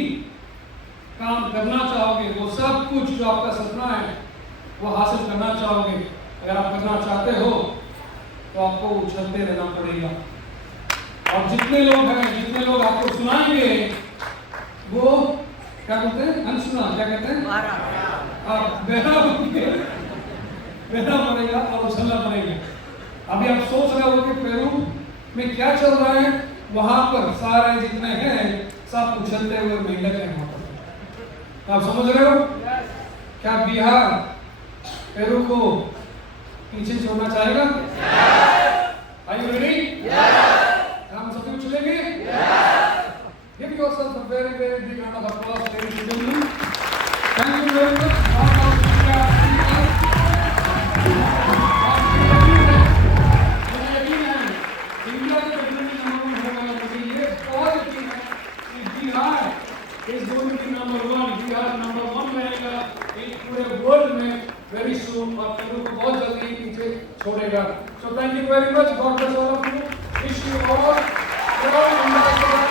काम करना चाहोगे, वो सब कुछ जो आपका सपना है वो हासिल करना चाहोगे। अगर आप करना चाहते हो तो आपको उछलते रहना पड़ेगा। और जितने लोग हैं, जितने लोग आपको सुनाएंगे वो क्या बोलते हैं, अनसुना क्या कहते हैं, बहरा बनेगा और उछलना पड़ेगा। अभी आप सोच रहे हो कि पेरू में क्या चल रहा है, वहां पर सारे जितने हैं सब उछलते हुए मेंढक हैं वहां पर। आप समझ रहे हो? क्या बिहार पेरू को पीछे छोड़ना चाहेगा? Are you ready? हम सभी उछलेंगे? Give yourself a very big round of applause, ladies and gentlemen. Thank you very much. मुझे यकीन है इंडिया के डेफिनेटली नंबर 1 होगा, मुझे ये बहुत यकीन है कि Bihar is going to be number 1, Bihar number 1 रहेगा इस पूरे वर्ल्ड में very soon, और पेरू को बहुत जल्दी ही पीछे छोड़ेगा। So thank you very much. God bless all of you. Wish you all proud ambassador.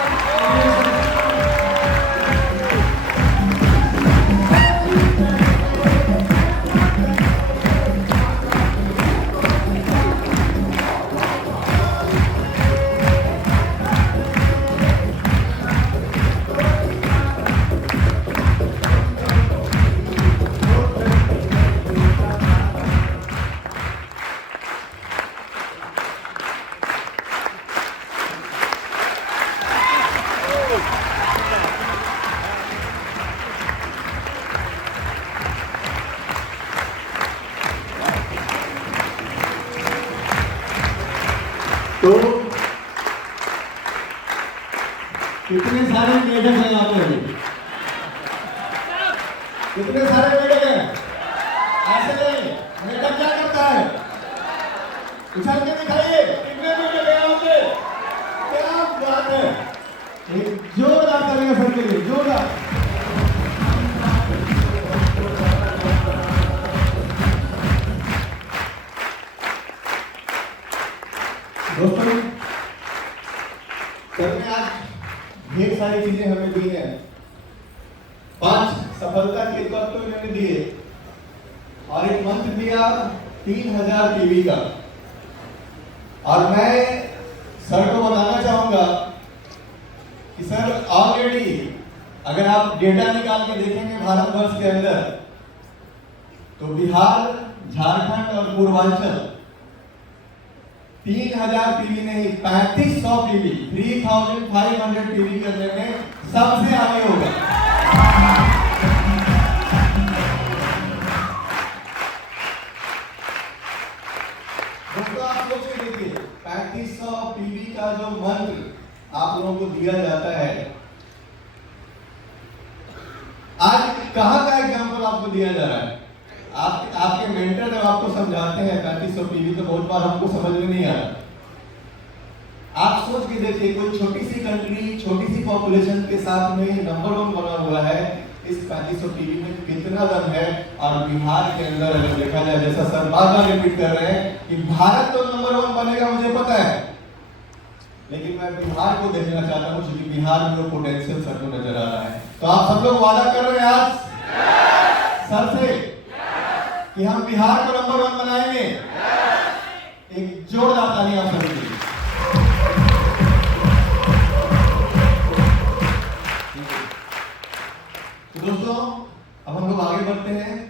तो कितने सारे मेडल हैं यहाँ पे, कितने सारे मेडल हैं? ऐसे नहीं, मेडल क्या करता है? उछल के दिखाइए कितने मेडल हैं यहाँ पे। क्या बात है, एक जोरदार करेंगे सर के लिए, जोरदार। दोस्तों, सर ने आज ढेर सारी चीजें हमें दी हैं, 5 सफलता के तत्व इन्होंने दिए और एक मंत्र दिया 3000 टीवी का। और मैं सर को बताना चाहूंगा कि सर ऑलरेडी अगर आप डेटा निकाल के देखेंगे भारतवर्ष के अंदर, तो बिहार, झारखंड और पूर्वांचल 3000 टीवी नहीं 3500 टीवी, 3500 टीवी करने में सबसे आगे होगा। दोस्तों, आप सोच के देखिए, 3500 टीवी का जो मंत्र आप लोगों को दिया जाता है, आज कहां का एग्जाम्पल आपको दिया जा रहा है? आपके मेंटर जब आपको समझाते हैं 3500 पीवी तो बहुत बार हमको समझ में नहीं आता। आप सोच के देखिए, कोई छोटी सी कंट्री, छोटी सी पॉपुलेशन के साथ में नंबर 1 बना हुआ है, इस 3500 टीवी में कितना दम है। और बिहार के अंदर अगर देखा जाए, जैसा सर बार-बार रिपीट कर रहे हैं कि भारत तो नंबर 1 बनेगा, मुझे पता है, लेकिन मैं बिहार को देखना चाहता हूं, क्योंकि बिहार में पोटेंशियल सर को नजर आ रहा है। तो आप सब लोग वादा कर रहे हैं आज सर से कि हम बिहार को नंबर 1 बनाएंगे। एक जोरदार ताली आप सभी के लिए। दोस्तों, अब हम लोग आगे बढ़ते हैं।